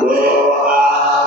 Doa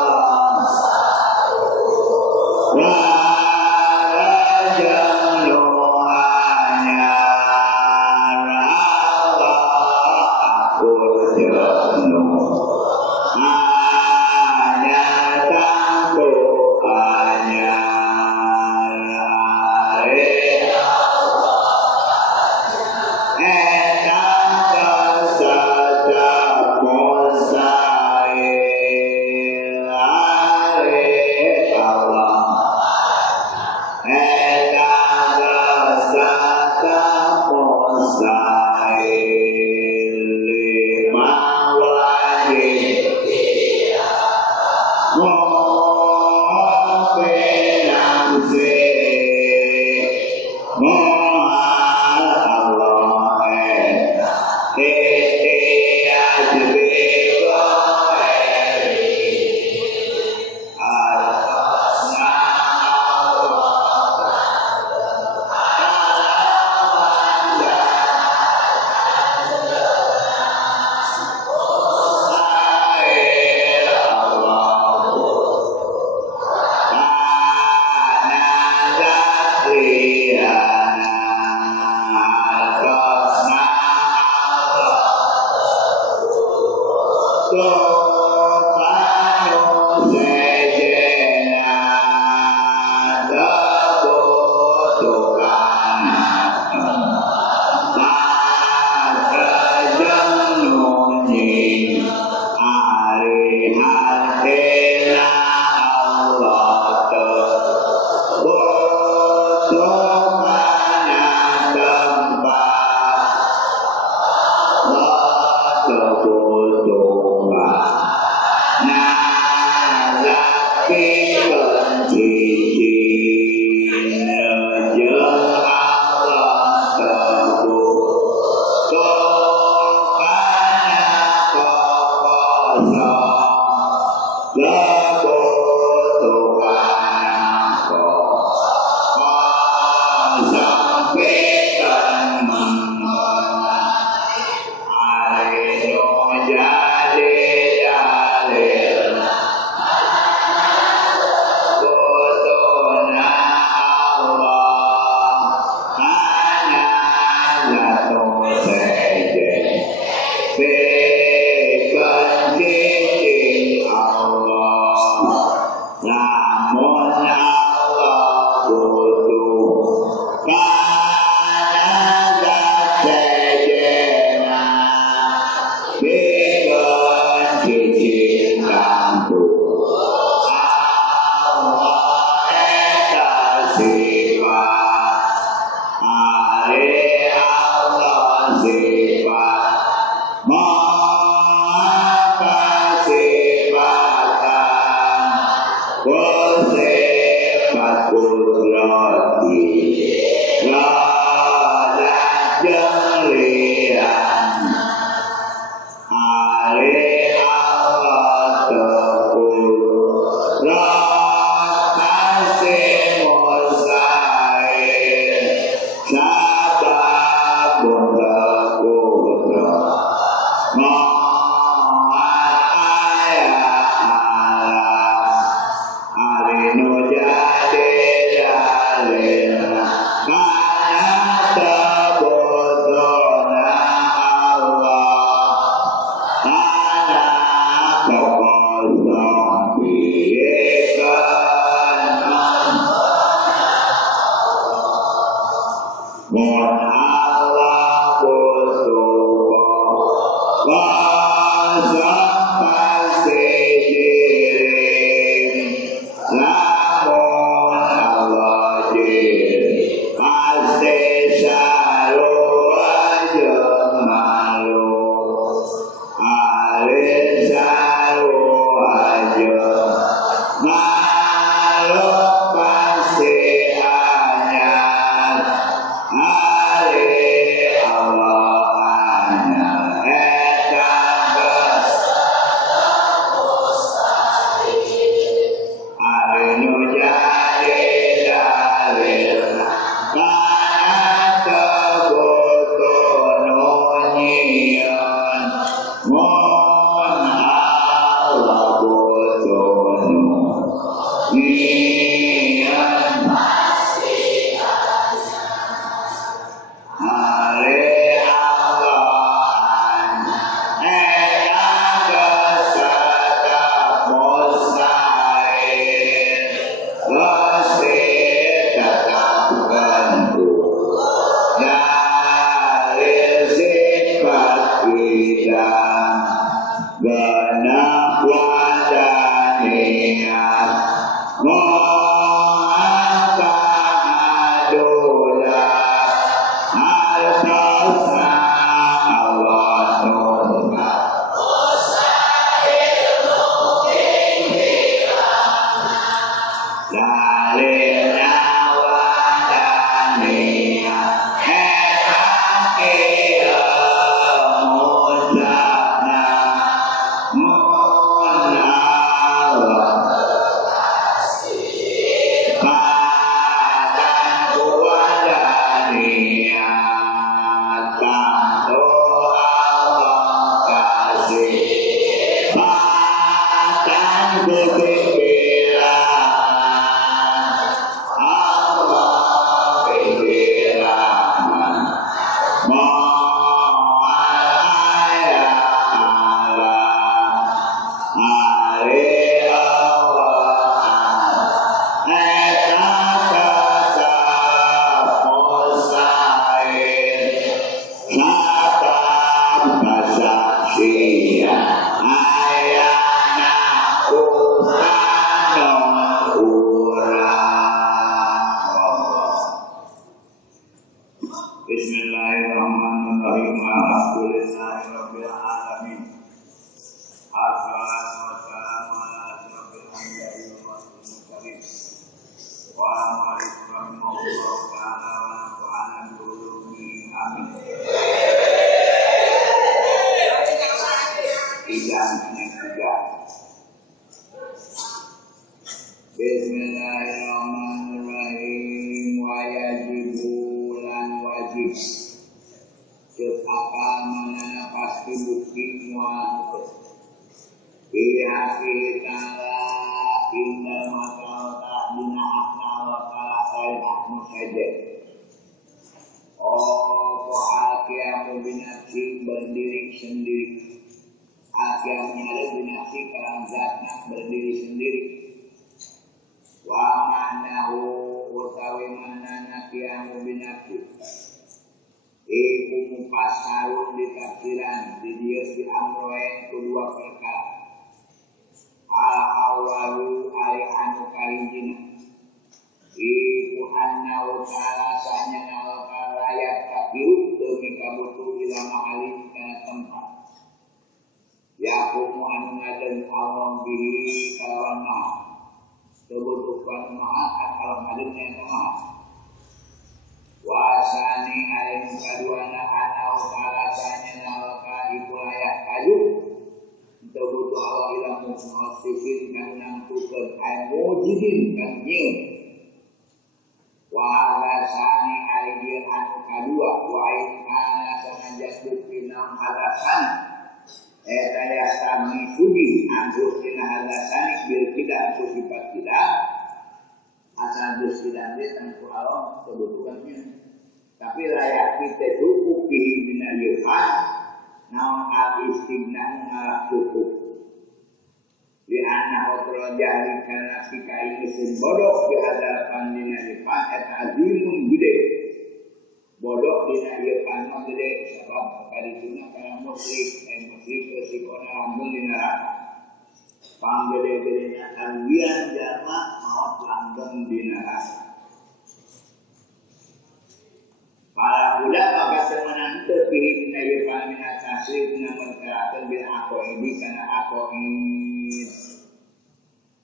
Ayana Bismillahirrahmanirrahim. Wajibu lan wajib. Cek apa manana pasti bukti muat. Iya kita indah masalah dina akal kala lain akmu saja. Oh, akhirnya binasi berdiri sendiri. Akhirnya binasi karena zatnya berdiri sendiri. Wa manahu utawi manana kiamu binasi. Iku mufasarun di tafsiran di dia di amroen kedua perkara. Al-awalu ari anu kalijina. Iku anna ta'ala sanya nalaka rakyat kakiu demi kabutu ila mahalin kana tempat. Yakumu anu ngaden Allah bihi kalawan maha. Kebutuhan maha kalau ngaden yang maha. Wasani alim kaduana anau kalasanya nalaka iku layak kayu untuk butuh Allah ilang mu'asifin kan nangtukan al-mujidin kan nyil walasani alim anu kadua wa'in kana sanajat bukti naun hadasan etaya sami sudi anjur kina hadasani bil tidak sifat tidak asal bersidang dia tentu Allah kebutuhannya. Tapi layak kita cukup bina yirfan naon al-istighna ngalak cukup li'anna otro jahri karena sikai mesin bodoh di hadapan dina yirfan eta azimun gede bodoh dina yirfan mah gede sebab kadituna karena musyrik kesikona lambung di neraka panggede-gedenya kalian jama maut langgeng di neraka. Para budak maka semenang terpilih dina yirfan minat tasrif dina merkerakan bin ini karena ini.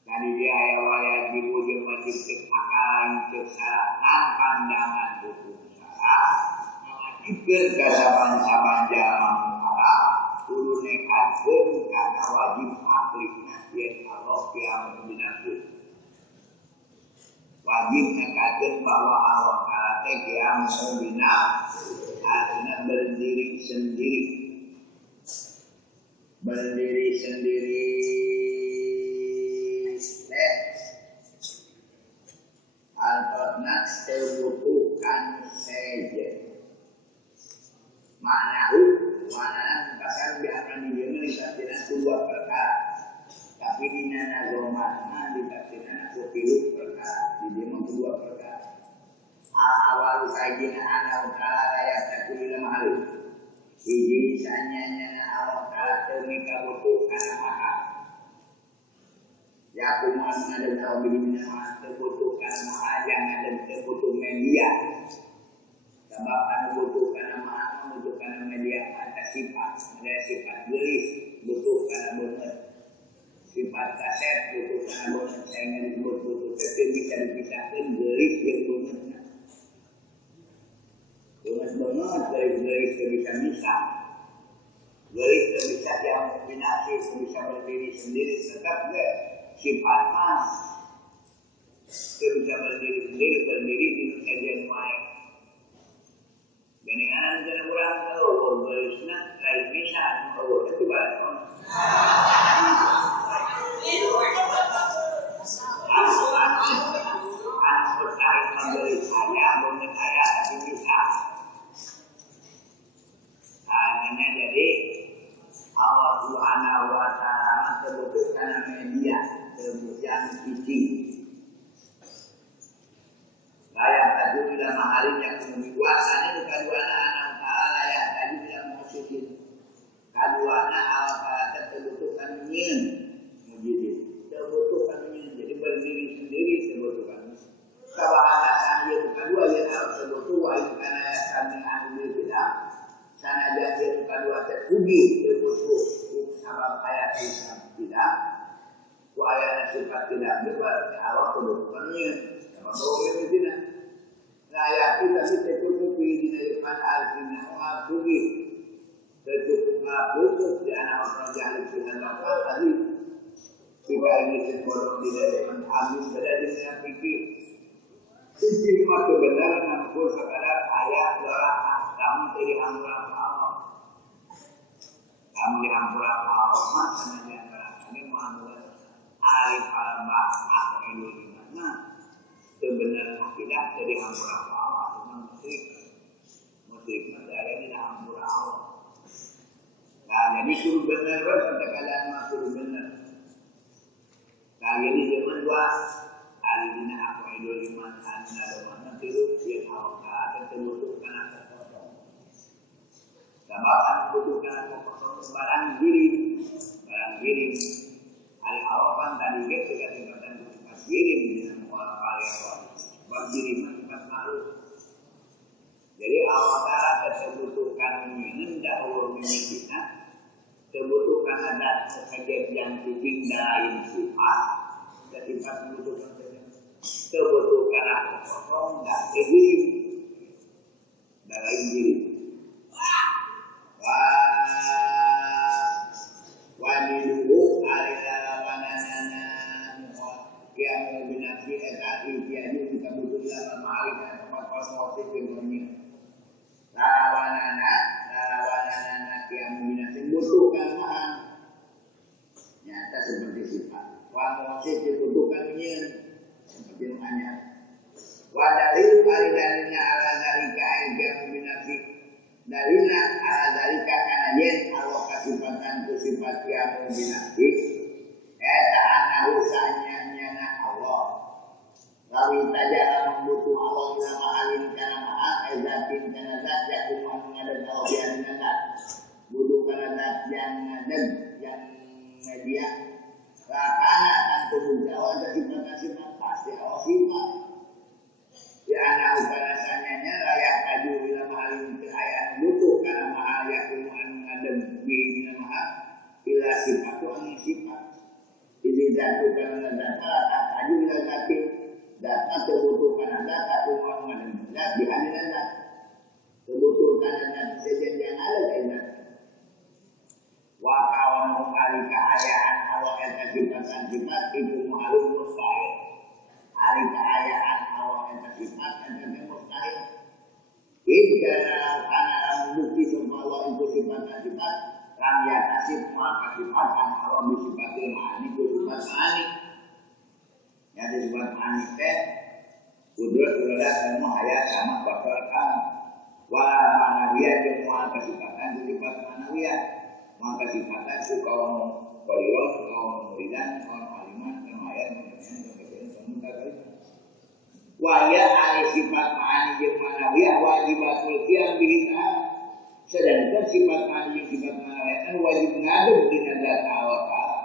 Tadi dia ayat diwujud wajib akan kesalahan pandangan hukum salah mewajibkan kasaban-saban jalan salah kudu nekatkeun karena wajib aklina yen Allah kiamat binasih. Wajib nekatkeun bahwa Allah Ta'ala kiamat binasih artinya berdiri sendiri. Berdiri sendiri. Al-Qadnas terbutuhkan saja. Manahu mana pasal biarkan dia menitapkan dua perkara tapi di nana gomana ditafsirkan sepuluh perkara di dia dua perkara awal sajina ana utara ayat takul mahal ini sanyanya Allah Ta'ala demi kebutuhan maha ya kuman ada tahu bina kebutuhan maha yang ada kebutuhan media sebab anu butuhkan maha butuhkan media ada sifat gelis butuhkan bener sifat kaset butuhkan bener saya ingin butuh kecil bisa dipisahkan gelis yang bener bener gelis bisa misah gelis bisa yang kombinasi bisa berdiri sendiri tetap ke sifat mas bisa berdiri sendiri di kajian baik. Dengan cara orang tahu berisna lain bisa tahu itu baru. Anak bertarik memberi saya tapi bisa. Karena jadi Allah Subhanahu Wa Taala kebutuhan media kemudian isi. Layak tadi tidak mahalin yang kemudiannya kaduana anak Ta'ala layak tadi tidak mengasuhin kaduana Allah Ta'ala terbutuhkan ingin mujidin terbutuhkan ingin jadi berdiri sendiri terbutuhkan kalau alasan dia bukan dua yang harus terbutuh wahyu karena kami ambil tidak sana jadi bukan dua terpuji terbutuh sabab ayat tidak wahyu sifat tidak berarti Allah terbutuhkan ingin boleh tidak layak kita tercukupi di depan artinya mengakuti tercukup di anak orang jahil dengan lakukan tadi Jika ini sekolah tidak dengan habis berada dengan fikir. Fikir mah kebenaran nampun sekadar ayat doa kamu dari hamba Allah. Kamu yang berapa Allah sebenarnya kami mengambil alif al-ba atau ini di mana kebenaran akidah dari hamba Allah cuma musyrik ada di hamba Allah. Nah jadi suruh benar kata-kata mah suruh benar. Nah jadi zaman luas alifina aku itu di mana ada mana tiru yang Allah akan terbentukkan apa-apa. Bahkan butuhkan pokok barang giring al-awam tadi kita tinggalkan sifat giring dengan mual kalian buat giring sifat malu. Jadi awal terbutuhkan ini dahulu kita terbutuhkan ada kejadian titik lain sifat dan sifat membutuhkan terbutuhkan apa pokok dan giring dalam giring. Wadiluhu alilalawananana yang binafsi esati tiadu kita butuh dalam ma'arifah tempat kosmotik berikutnya lawanana yang binafsi butuhkan ma'an nyata seperti sifat kosmotik dibutuhkan seperti makanya wadalil alidalilnya ala dalika yang binafsi dalilna ala dalika kana yen Allah kasifatan ku sifat yang binafsi eta anahu sanyana Allah lawi tajara membutuh Allah ila mahalin kana ma'al aizatin kana zat yakum mengadan Allah biarin zat butuh kana zat yang ngadan yang media rakana tantu bujawah sifat pasti Allah sifat ya anahu kana sanyanya layak taju ila mahalin ayat butuh karena mahal yakuman ngadem di mahal ila sifat tu angin sifat ini jatuh karena data taju ila zatin data terbutuh karena data umat ngadem data di hari data terbutuh karena data sejen yang ada kaitan wakawan mengkali keayaan Allah yang sifat itu mu'alum mustahil hari keayaan Allah yang sifat dan mustahil. Jika karena bukti semua Allah itu sifat-sifat ramya kasih maka sifatan Allah bersifatil ma'ani itu sifat ma'ani yang disifat ma'ani teh kudrat semua ayat sama bakal kamu wala ma'anawiyah semua kesifatan itu sifat ma'anawiyah maka sifatan itu kaum kolilon, kaum muridan, kaum aliman, kaum ayat waya alih sifat ma'ani yang manawiyah wajibatul qiyam bihi ta'ala sedangkan sifat ma'ani yang sifat manawiyah kan wajib ngadem dengan zat Allah ta'ala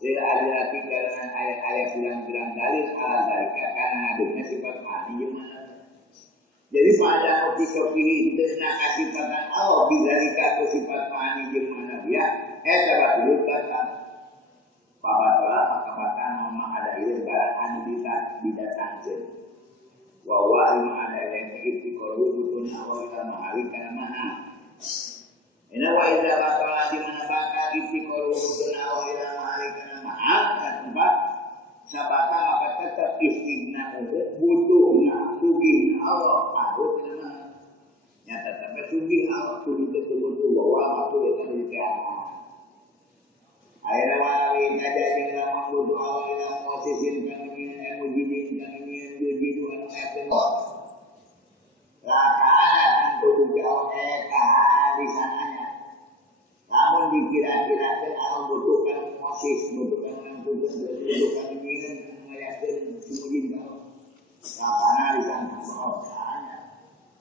lil adilati karena ayat-ayat bilang-bilang dalil ala dalika karena ngademnya sifat ma'ani yang manawiyah jadi pada opti-opti tentang sifatan Allah bizalika ke sifat ma'ani yang manawiyah tabatul batal babatulah akabatan memang ada ilmu barat anibitat didatangkan wa wa'im ada yang istiqor wujudun Allah ila ma'ali kana maha ina wa idza batala di mana bakal istiqor wujudun Allah ila ma'ali kana maha tempat sabaka maka tetap istighna butuhna sugih Allah paut kana nyata tapi sugih Allah sugih betul-betul wa betul itu kan akhirnya walawi ngajak dengan membutuh Allah ila posisin kan ingin mujidin kan ingin yujiduan ayatkan lakana tentu bujau di sananya namun dikira-kirakan Allah butuhkan mosis butuhkan membutuhkan ingin mengayatkan mujidin Allah lakana di sananya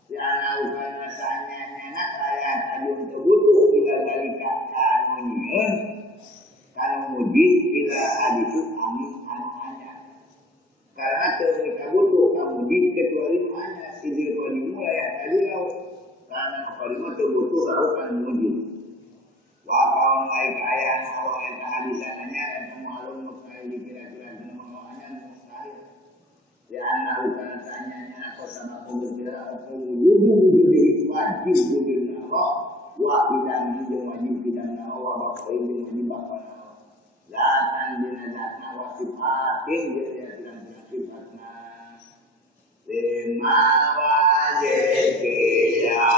karena bukan rasanya nyanak ayat ajun terbutuh ila dalika kanunyian karena mujid ila adisu amin ananya karena mereka butuh mujid kecuali hanya izil qadimu layak adilau karena qadimu terbutuh lakukan mujid wa kawan laik ayat Allah yang hadisannya dan kemalum mustahil dikira-kira dan mengalahnya mustahil di anak karena tanyanya apa sama pembela apa wujud wajib wujud Allah wa tidak wajib tidak Allah bapak ini wajib bapak Datang dinazatna wa sifatin dia bilang sifatna lima wajib kita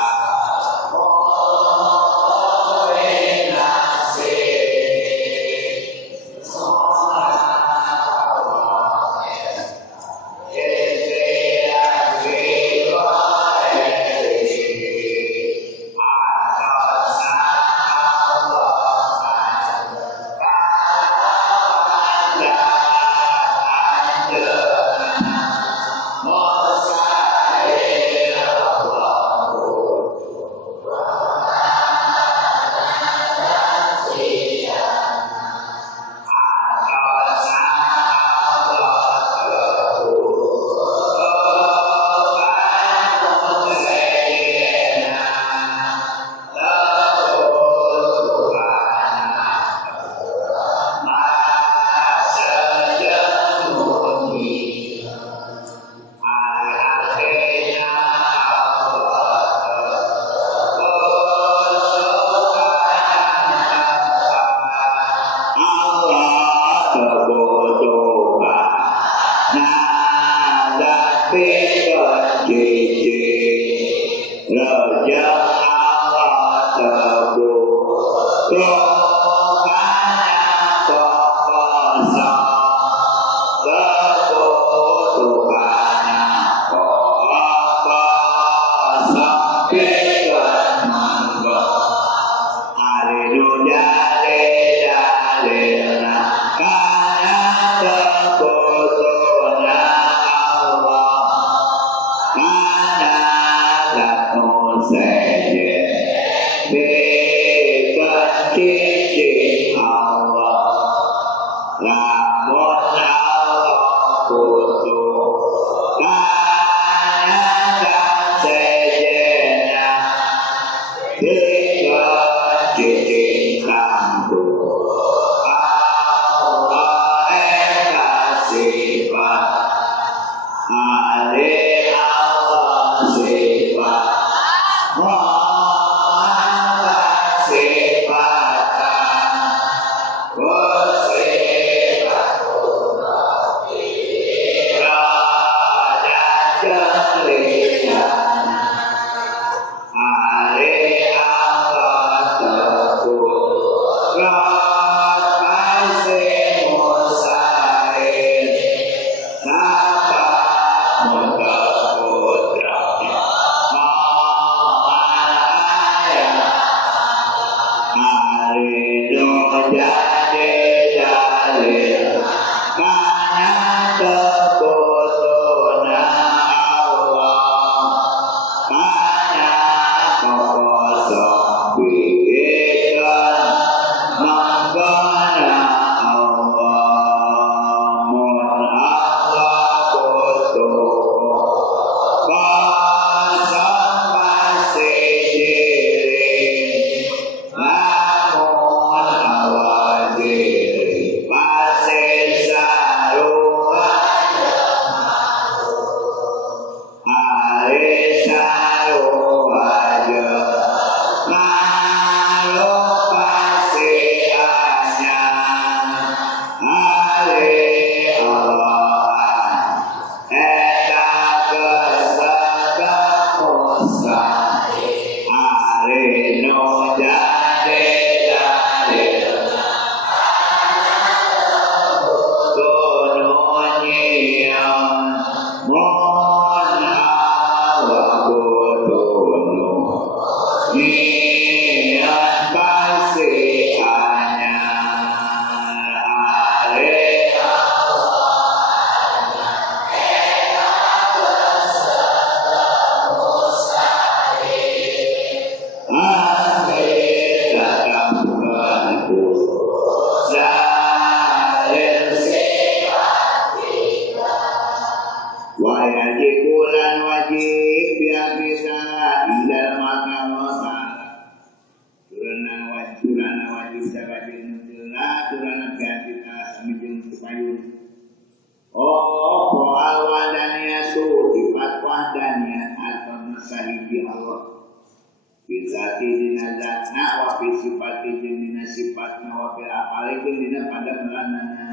Bilati dina zatna wa fi sifati dina sifatna wa fil afali dina pada melanana.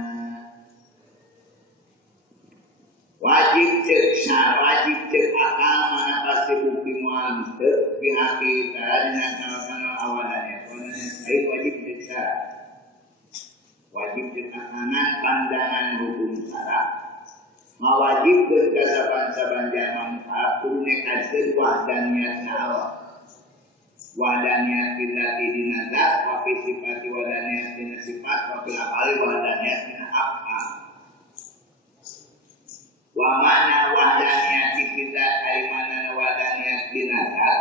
Wajib cek akal mana pasti bukti mu'alam cek pihak kita dina kana awalannya. Karena wajib cek syarat. Wajib cek akanan pandangan hukum syarat. Mawajib berkasaban-saban jaman aku nekaskeun wahdaniyatna Allah. Wahdaniyat billati dina zat wa fi sifati wahdaniyat dina sifat wa fil afali wahdaniyat dina af'al. Wa mana wahdaniyat kita kaimana wahdaniyat dina zat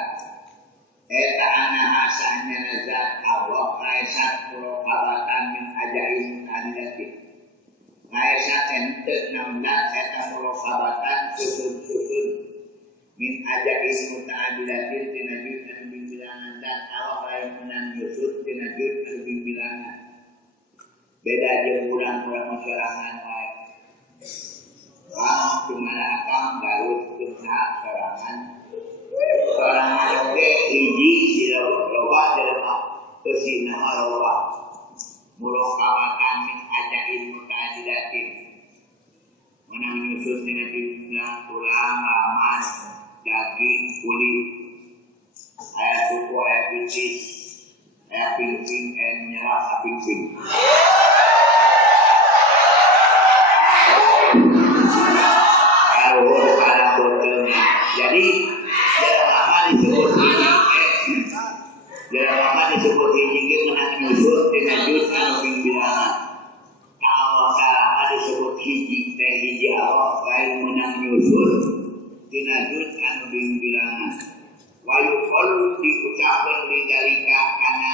eta ana hasanya zat Allah kaisat muraqabatan min ajaib adidatin. Kaisat ente namna eta muraqabatan susun min ajaib muta'adidatin dina jutan bilangan dan Allah lain menang yusud dina jutan bilangan. Beda jeung urang-urang sorangan wae. Wah, gimana akang garut jeung sorangan oge hiji di loba jelema kesina loba. Muraqabatan min ajaib muta'adidatin. Menang yusud dina bilangan tulang, laman, daging, kulit, ayat suku, ayat bicis, ayat pingping, ayat nyerap, pingping. Kalau ada botelnya, jadi dalam lama disebut hiji menang nyusut dengan juz anu bilangan. Kalau dalam disebut hiji Allah lain menang nyusut dina juz anu bilangan. Wa yuqalu diucapkeun lidalika kana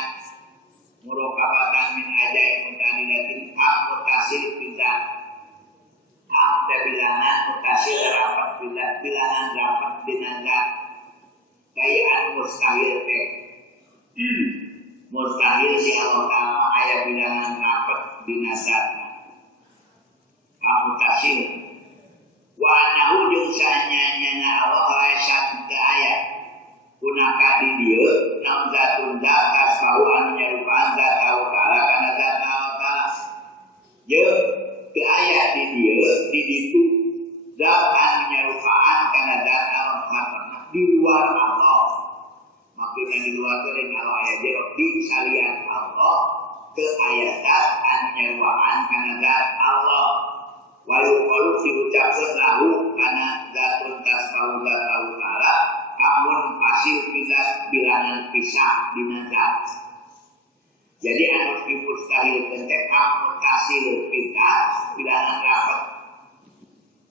muraqabatan min ajaib mutadilatin mutasil bidzat. Ada bilangan mutasil rapat bilangan rapat dina zat. Kayaan mustahil teh. Mustahil si Allah Ta'ala aya bilangan rapat dina zat. Mutasil. Wa anahu jeung sanyana Allah laisat teu aya punaka di dieu naon zatun zat kasbau anu nyarupaan zat Allah Ta'ala kana zat Allah Ta'ala jeung teu aya di dieu di ditu zat anu nyarupaan kana zat Allah Ta'ala di luar Allah. Maksudna di luar teh Allah aya jero di salian Allah teu aya zat anu nyarupaan kana zat Allah. Walau kalau diucapkan lahu karena zatun tasbau zat Allah Ta'ala kamun pasil kita bilangan pisah dina zat. Jadi anu mustahil teh kamun pasil kita bilangan rapat.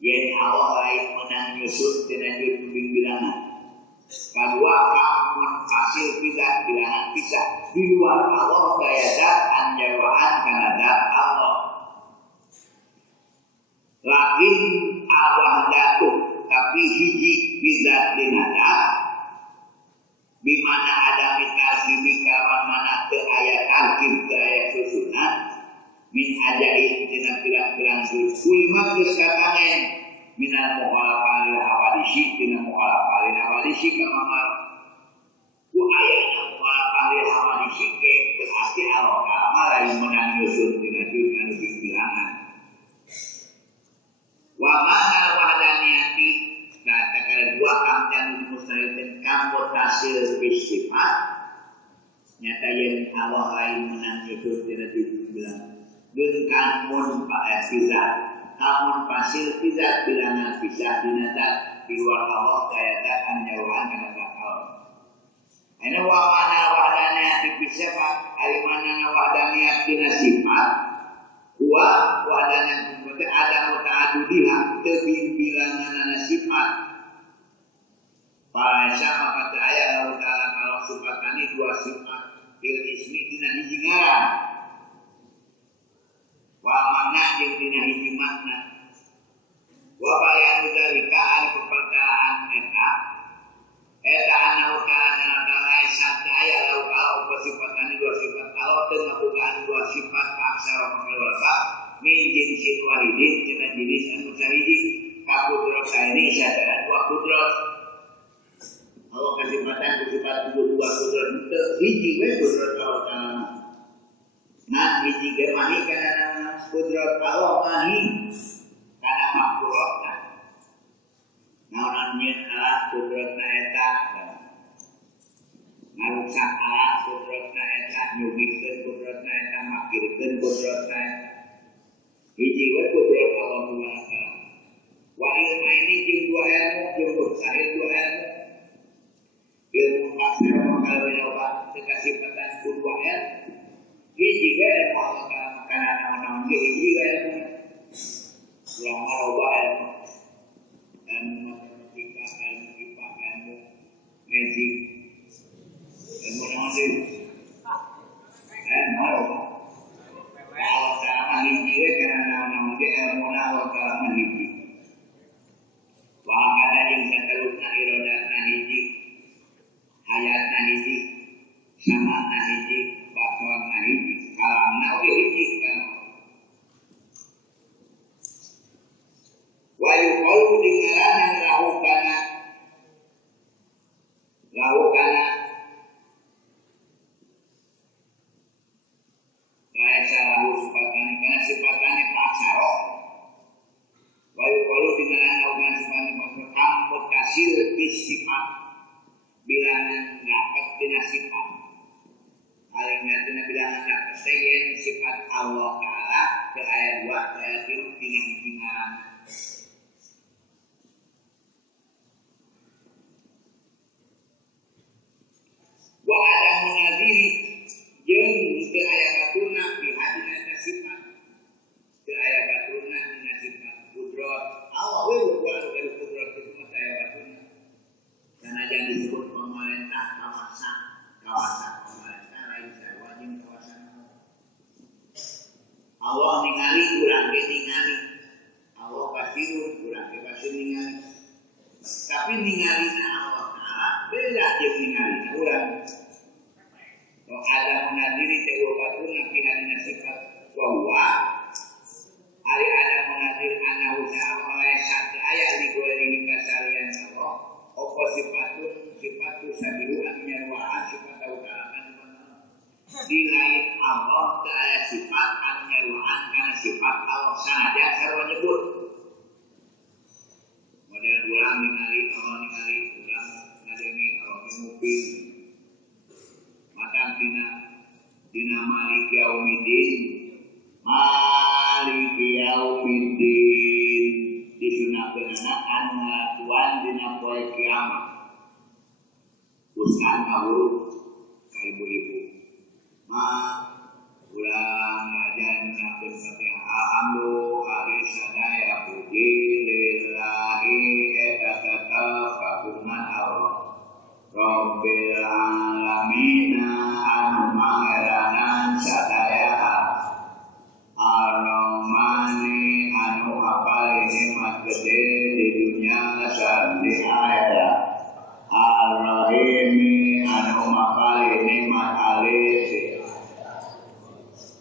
Yen Allah lain menang nyusut dina juz bilangan. Kedua kamun pasil kita bilangan pisah di luar Allah daya zat anjawaan karena zat Allah. Lakin Allah jatuh tapi hiji bizat dinada bimana ada mitarkibi kawan mana teu aya tarkib teu aya susunan min ajaib dina pirang-pirang kulma geus katangen minal mukhalafah lil hawadisi dina mukhalafah lil hawadisi kamanggal ku aya mukhalafah lil hawadisi ke berarti Allah Ta'ala lain menang yusud dina juz anu bilangan. Wa mana wahdaniyati kata dua kamjan mustahil kamu tasil bisifat nyata yang Allah lain menang yusuf tidak dibilang dengan mun pizat kamun pasil pizat bilangan pisah dinazat di luar Allah kaya akan jauhan karena Allah. Ini wa mana wahdaniyati bisifat alimana wahdaniyati nasifat wa wahdaniyati ada muta'adudiha tebing bilangan sifat. Para sama kata ayat Allah Ta'ala kalau sifat ini dua sifat fil ismi dina hiji ngaran wa makna jeung dina hiji makna wa bayan dalika al perkataan eta anahu ta'ala satu ayat Allah Ta'ala sifat ini dua sifat Allah teu ngabogaan dua sifat aksara makalwasa min jinsin wahidin dina jenis anu sahiji kakudros ini syadaan wa kudros Allah kesempatan bersifat dua kudrat itu hiji we kudrat Allah Ta'ala. Nah hiji ge mahi kana kudrat Allah mahi kana makhlukna. Naon nyeun Allah kudratna eta. Ngarusak Allah kudratna eta, nyugikeun kudratna eta, makirkeun kudratna eta. Hiji we kudrat Allah Ta'ala. Wa ilmu ini jeung dua ilmu jeung bersahil dua ilmu. Ilmu pasir mengkal biloba sekasipatan kedua ilmu. Hiji we ilmu Allah Ta'ala makana naon-naon ge hiji we ilmu. Ulang loba ilmu. Ilmu matematika, ilmu IPA, ilmu magic. Ilmu naon deui? Ilmu loba. Allah Ta'ala hiji we kana naon-naon ge ilmu Allah Ta'ala hiji. Wa kada jeung satalukna irodatna hiji. Hayatna hiji, samana hiji, bakwana hiji, kalamna oge hiji kan. Wa yuqalu dingaran laukana laisa lahu sifatane kana sifatane paksaro. Wa yuqalu dingaran laukana sifatane paksaro kamput kasil sifat bilangan dapat dina sifat. Alingna bilangan dapat sayen sifat Allah Ta'ala ke ayat 2 ke ayat 3 dina hiji ngaran. Wa ada munadziri jeung ke ayat batuna fi hadina sifat. Ke ayat batuna dina sifat kudrat Allah we bukan dari kudrat itu mah ayat batuna. Karena jangan disebut pemerintah kawasan pemerintah lain sarua jeung kawasan Allah ningali urang ge ningali Allah pasirun urang ge pasti ningali tapi ningalina Allah Ta'ala beda jeung ningalina urang. Wa ada munadziri tewa batuna fi hadina sifat wa huwa ari ada munadzir anahu ta'ala satu ayat di goreng kasalian Allah. Opo sifatu sabihu an-nyarwa'an sifat utara di lain Allah ke ayat sifat an-nyarwa'an karena sifat Allah saja sarwa nyebut model ulang ningali Allah ningali ulang ngadengi Allah nguping maka dina malik yaumiddin disunahkeun anu ngalakuan dina poe kiamat. Usaha kawruh ka ibu-ibu. Ulang ngajan nakeun Fatihah alhamdulillah sadaya puji lillahi eta tetep kagungan Allah. Rabbil alamin anu mangeranan sadaya Ar-Rahmani anu hafal nikmat gede di dunia dan di akhirat. Ar-Rahimi anu hafal nikmat alis.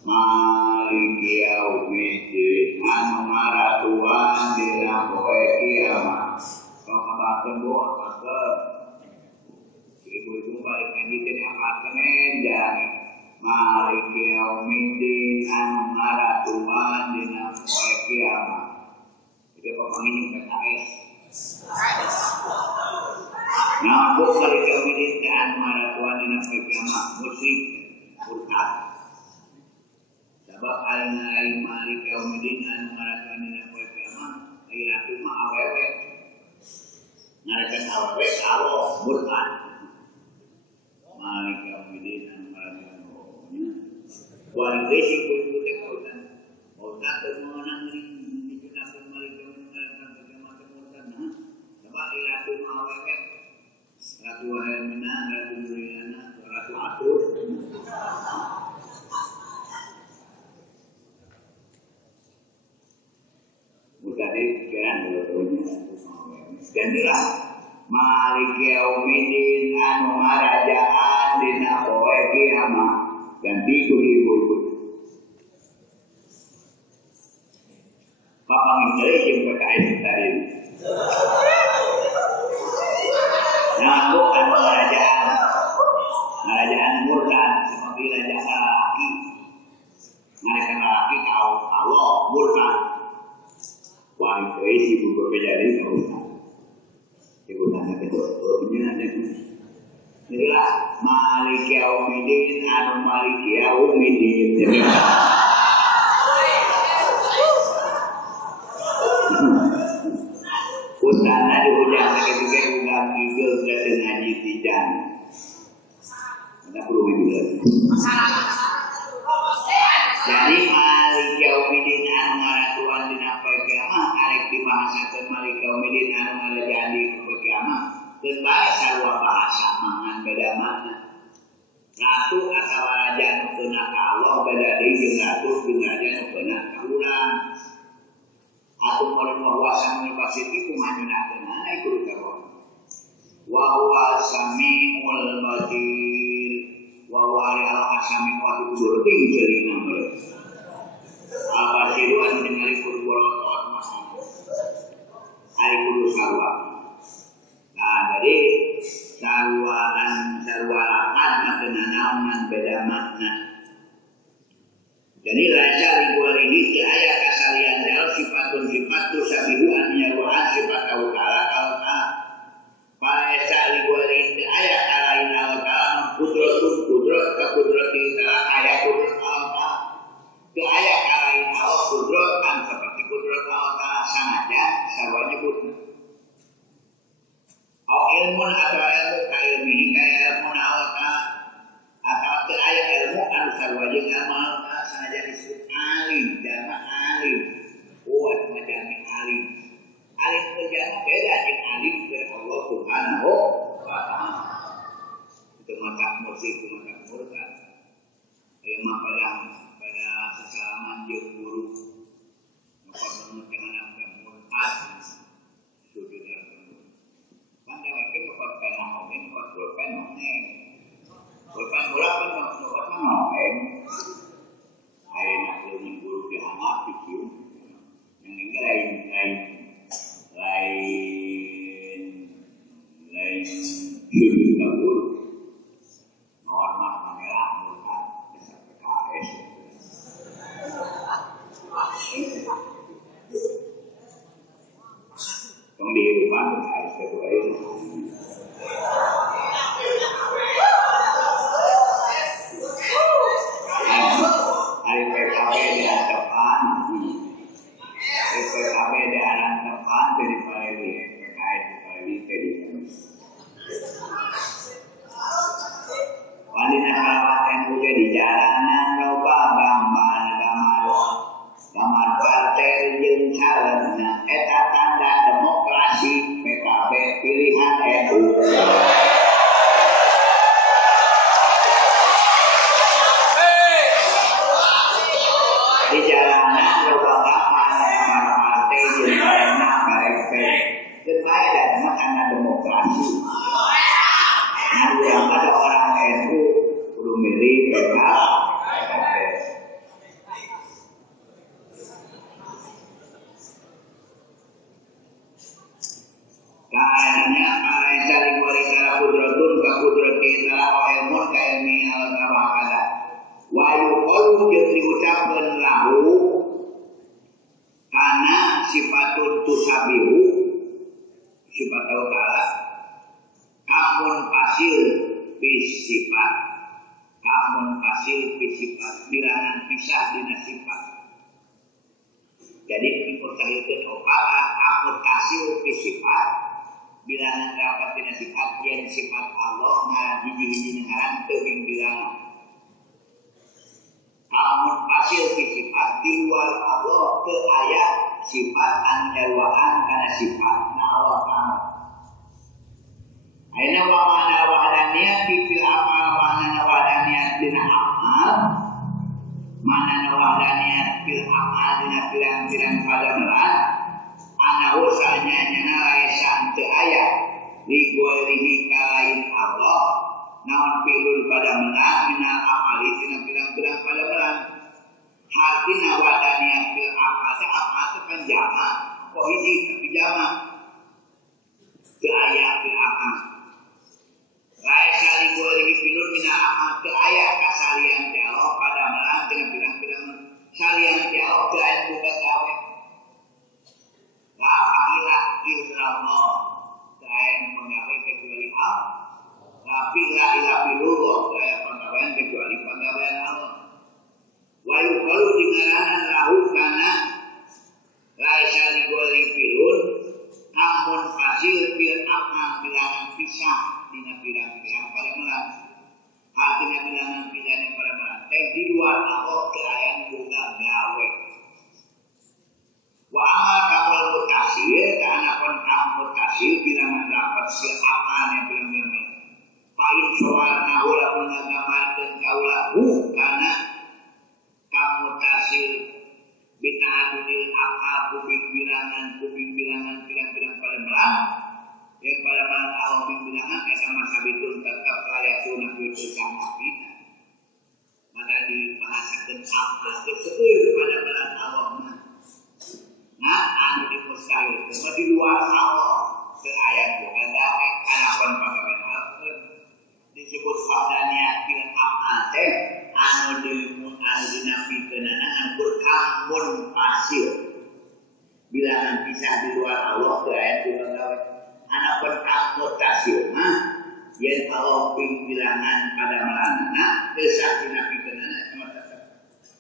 Maliki yaumiddin anu maratuan dina poe kiamat. Kau kabakeun bu apakeun? Ibu-ibu balik lanjutin apakeun enjang. Maliki yaumiddin anu maratuan dina poe kiamat. Itu pemangin PKS. Nah, bu maliki yaumiddin anu maratuan dina poe kiamat musik murtad. Sebab aing maliki yaumiddin anu maratuan dina poe kiamat ayeuna teh mah awewe. Ngarekan awewe Allah murtad. Maliki yaumiddin anu maratuan Walidai si ibu-ibu teh kautan mengenang ini digunakan malika mengenalkan bagaimana murtadna. Sebab ilatu maweket ratu Helmina, ratu Juliana, ratu Atur. Mudah deh pikiran dulu punya gantilah Maliki yaumiddin anu marajaan dina poe kiamat. Ganti ibu-ibu Bapak ngindari yang PKS tadi. Nah, balik ke ibu berbeda kau tak. Ibu tanya ketua ada. Inilah Malik Yaumidin anu Malik Yaumidin. Ustana dihujang ketika udah gigil dan ngaji tijan. Ada perlu juga. Jadi Malik Yaumidin anu ngaratuan dina poe kiamat arek dibahasakeun Malik Yaumidin anu ngalajadi poe kiamat teu bae sarua bahasa mangan beda makna. Ratu atawa raja nu keuna ka Allah beda deui jeung ratu jeung raja nu keuna ka urang. Aku molen wawasan universitas itu manjunakeun ai kudu kawan. Wa huwa samiul basir. Wa huwa al-samiu wa kudu teuing ceulina meureun. Al-basir anu ningali kudu borotot masih. Ai kudu sarua. Nah, jadi sarwaan sarwaan makna naon beda makna. Jadi raja ribualihi di ayat kasalian jauh sifatun sifatu sabihu anyaruhan sifat awtala awta paesa ribualihi di ayat alain awtala kudrotun kudrot ke kudroti ta'ala ayat kudrot awta ke ayat alain awt kudrot kan seperti kudrot awta sangatnya sarwanya kudrot aw ilmun atau ilmu ka ilmihi kaya ilmu awta atau ke ayat ilmu anu sarwanya ilmu sengaja disebut alim, jama alim, kuat macam alim. Alim berjama beda dengan alim dari Allah Subhanahu wa Ta'ala. Itu mata musik, itu mata murka. Ilmu pada sesalaman jeung guru. Maka jangan akan murtad. Sujud dalam. Pada waktu itu kau kena ngomong, kau boleh ngomong. Boleh bola pun kau ngomong. Ayeuna leuwih guru dihangat dikieu yang ini lain guru guru normal kamera murka besar PKS tong dihirupan PKS kedua itu PKB di arah depan dari Palembang, PKS di Palembang dari Wanita kawasan udah di jalanan loba gambar partai jeung calonna eta tanda demokrasi PKB pilihan NU. Di jalanan loba gambar partai jeung calonna KSP. Teu bae da tanda demokrasi. Yang ada orang NU kudu milih PKB. Karena para cari kualitas kudratun ke kudrat kita ilmu ke ilmi al-kabakada. Wayu qalu jeung diucapkeun lahu kana sifatun tusabihu sifat ta'ala kamun pasil bisifat kamun pasil bisifat bilangan pisah dina sifat. Jadi dikutahikeun opala kamun pasil bisifat bilangan dapat dina sifat yang sifat Allah ngaran hiji-hiji ngaran teuing bilangan. Kamun pasil bisifat di luar Allah teu aya sifat anu nyarwaan kana sifatna Allah Ta'ala. Aina wa mana wahdaniyah fil amal mana wahdaniyah dina amal mana wahdaniyah fil amal dina pirang-pirang padamelan ana usahanya nyana laesan teu aya li ghairihi kalain Allah naon pilul padamelan minal amali dina pirang-pirang padamelan hakina wahdaniyah fil amal teh amal teh kan jama kok hiji tapi jama teu aya fil amal. Lain kali gue lagi pilih mina amal ke ayat kasalian Allah pada malam dengan bilang-bilang salian Allah ke ayat buka gawe. mengawe kecuali Allah. Tapi la ilaha illallah saya penggawean kecuali penggawean Allah. Wa yuqalu dingaranan lahu kana laisa ligoli filun namun fasil bil apa bilangan pisah dina bilang-bilang pada melan. Artinya bilangan pidana pada melan. Di luar Allah keayaan juga gawe. Wa amal kapal mutasir karena pun kapal mutasir bilangan dapat siapaan yang bilang-bilang. Pain soal naula mengagamalkan kaulahu karena kamu tasir bita adunil akal kuping bilangan bilang-bilang pada melang yang pada melang Allah bilangan kata masa betul tetap layak tunang bersama kita maka dibahasakan akal tersebut pada melang Allah nah anu di mustahil cuma di luar Allah ke ayat bukan damai karena pun pagawai disebut padanya film amal teh anu dinafi kenana berkamun pasir bilangan pisah di luar Allah ke ayat bukan gawe anak berkamun pasir mah yang Allah ping bilangan pada malana kesah dinafi kenana cuma tetap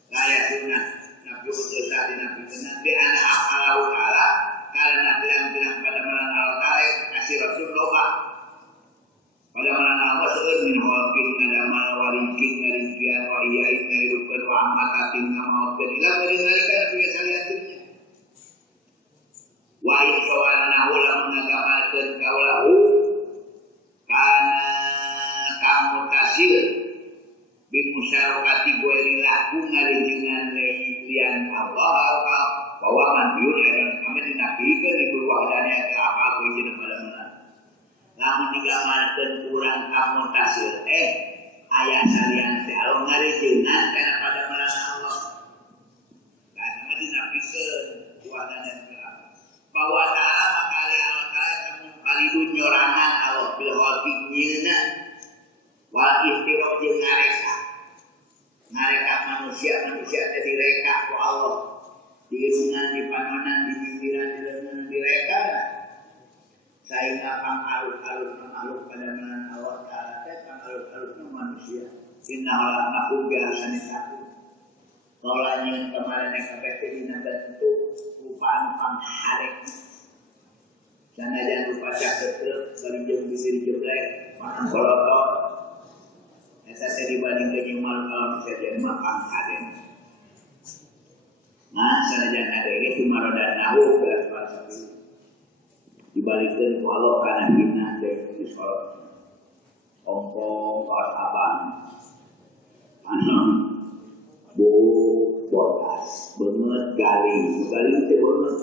layak sunat nabi kesah dinafi kenana di anak Allah Ta'ala karena bilang-bilang pada malana Allah Ta'ala kasih Rasul loba pada mana Allah sebenarnya min halakin ada mana warikin ngarikian wa iyain ngairukan wa amatatin ngamaukan ilah ngarikan biasa lihatnya wa in sawana ulah menagamalkan kaulahu karena kamu tasir bimusyarakati goerilah kungarinjengan lian Allah bahwa mandiun dan kami dinafikan di keluarganya ke apa aku izin pada mana namun digamalkan kurang kamu tasir ayat salian teh Allah ngarijengan karena pada melang Allah karena dinafikan keluarganya ke apa bahwa ta'ala maka Allah Ta'ala kamu palidun nyorangan Allah bilhati nyina wal istirok jeung ngareka manusia teh direka ku Allah di irungan di panonan di pinggiran di lengan direka sehingga pang-aluk pada menan Allah Ta'ala teh pang-aluk manusia inna halaqnakum bihasanin takum tolanya kemarin yang kabeh dina bentuk rupaan pangharek sanajan rupa caketrek bari jeung bibir jeblek manang bolotot eta teh dibandingkeun jeung makhluk alam saja mah pangharek nah sanajan ada ge tumarodan nahu belas falsafah dibalikkan ku Allah karena hina teh di sholat ongkong abang bu bodas banget galing teh banget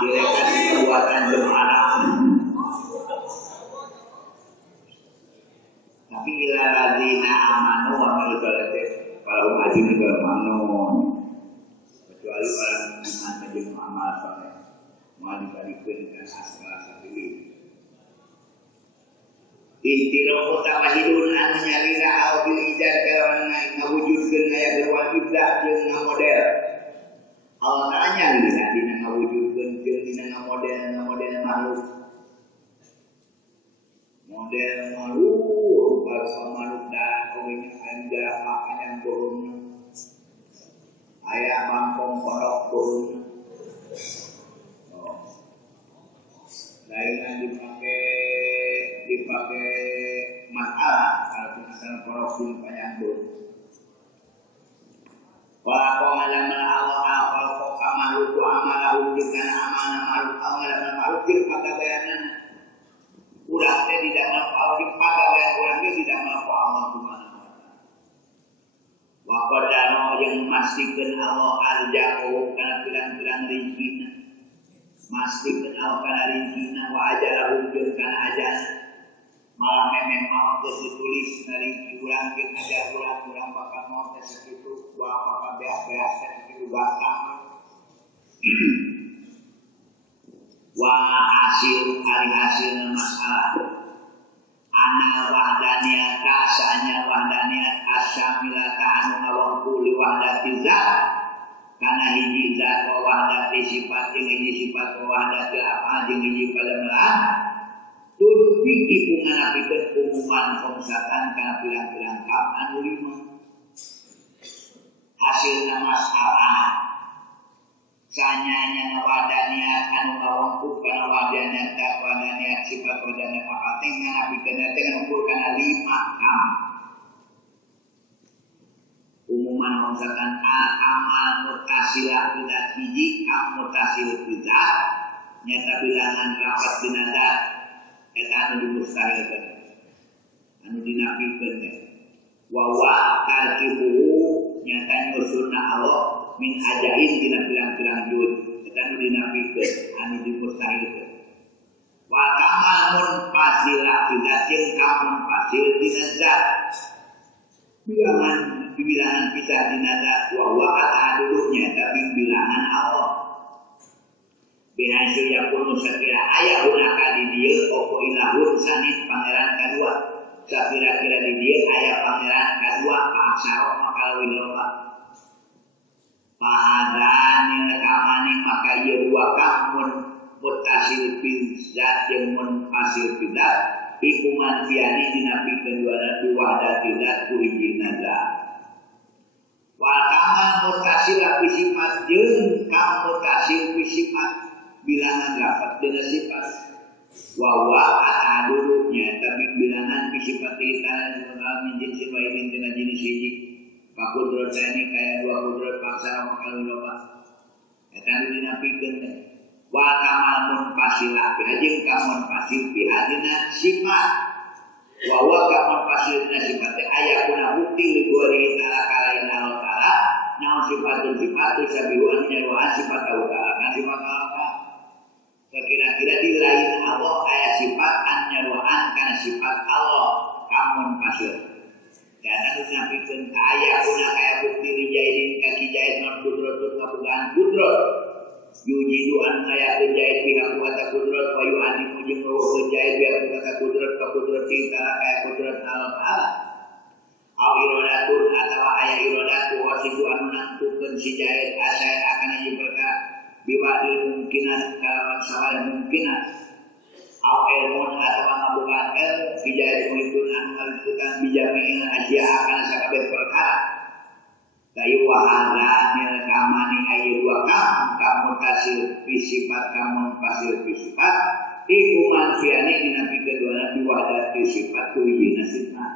direkan kekuatan berharap tapi ila ladina amanu wa amil salih kalau haji ni bermanon kecuali orang iman menjadi amal saleh mau dibalikin dengan asal sendiri. Istiroh tawahidun anu nyalira au bil ijad karena ngawujudkeun aya berwajib dah jeung ngamodel. Allah Ta'ala nyalira dina ngawujudkeun jeung dina ngamodel makhluk. Model makhluk bangsa makhluk dah kawin anjara pakaian turun. Aya bangkong korok turun. Lainnya dipakai masalah kalau misalnya korupsi penyambut. Kalau kau malam Allah kalau kau kamaluk amalahu dengan amanah maluk amalan maluk dipakai bayanan. Urang teh tidak mau dipakai bayanan urang teh tidak mau Allah Subhanahu wa taala. Wa qadano yang memastikan Allah arja'u kana bilang-bilang rizkinya. Masih kenal kana rizkina wa ajalahu jeung kana ajal malah memang mau geus ditulis dari urang jeung ajal urang bakal mau teh sakitu wa bakal beas-beas sakitu bakal wa hasil hari hasilna masalah ana wahdaniyah kasanya wahdaniyah asyamilata anu ngawangku li wahdati zat karena hiji zat wa wahdati sifat jeung hiji sifat wa wahdati apa jeung hiji pada melah Tudpi iku nganapikeun umuman pemsatan kana pirang-pirang kam anu lima. Hasilna masalah sanyanya nawadaniat anu ngawongku kana wadaniat wadaniat sifat wadaniat papating nganapikeun teh ngumpul kana 5 kam. Umuman pemsatan amal mutasilah bidat hiji kam mutasil bidat nyata bilangan rapat binadat eta anu dimustahilkeun anu dinafikeun teh wa tarkibu nyata nyusunna Allah min ajain dina pirang-pirang juz eta anu dinafikeun anu dimustahilkeun wa kamun fasilah bidat jeung kamun fasil dina zat bilangan pisah dina zat wa kata dulunya tapi bilangan Allah bihasil yakunu sakira aya gunaka di dieu opo ilahun sanit pangeran kadua sakira-kira di dieu aya pangeran kadua paksaro makalawi loba pahadan kamani maka ieu dua kamun mutasil bizat jeung munfasil bidat iku manfiani dinapikeun dua datilat ku hijina zat wal kamal mutasil fi sifat jeung kam mutasil fi sifat bilangan dapat dengan sifat wawa kata dulunya tapi bilangan sifat kita menjadi sifat ini dengan jenis hiji pakudrot ini kayak dua kudrot paksa makal loba eta anu dinapikeun teh wa kamal munfasilah jeung kamun fasil bihadina sifat wawa kamun fasil dina sifat teh aya kuna bukti li gori taala kalain Allah taala naon sifatun sifatu sabiwan nyarwaan sifat Allah taala kan sifat Allah kira-kira di lain Allah aya sifat anyarwaan kana sifat Allah kamun fasil dan anu napikeun ka aya kuna kaya bukti rijaidin kaki jahit non kudrotun kabugaan kudrot yujidu an ngayakeun jahit pihak kuasa kudrot wa yu'adimu jeung ngeuweukeun jahit pihak kuasa kudrot ka kudrot tingkala kaya kudrot Allah taala au iradatun atawa aya iradatu wasidu anu nangtukeun si jahit asai akan perkara biwadil mungkinan kalawan sawaya mungkinan au ilmun atawa ngabukaan ilmu bijahit muhitun anu ngalutukan bijami'il asya akan sakabeh perkara kayu wahada nil kamani ayu dua kamu kasih fisifat kamu kasih fisifat iku manfiani dinapikeun dua dati sifat tu hijina sifat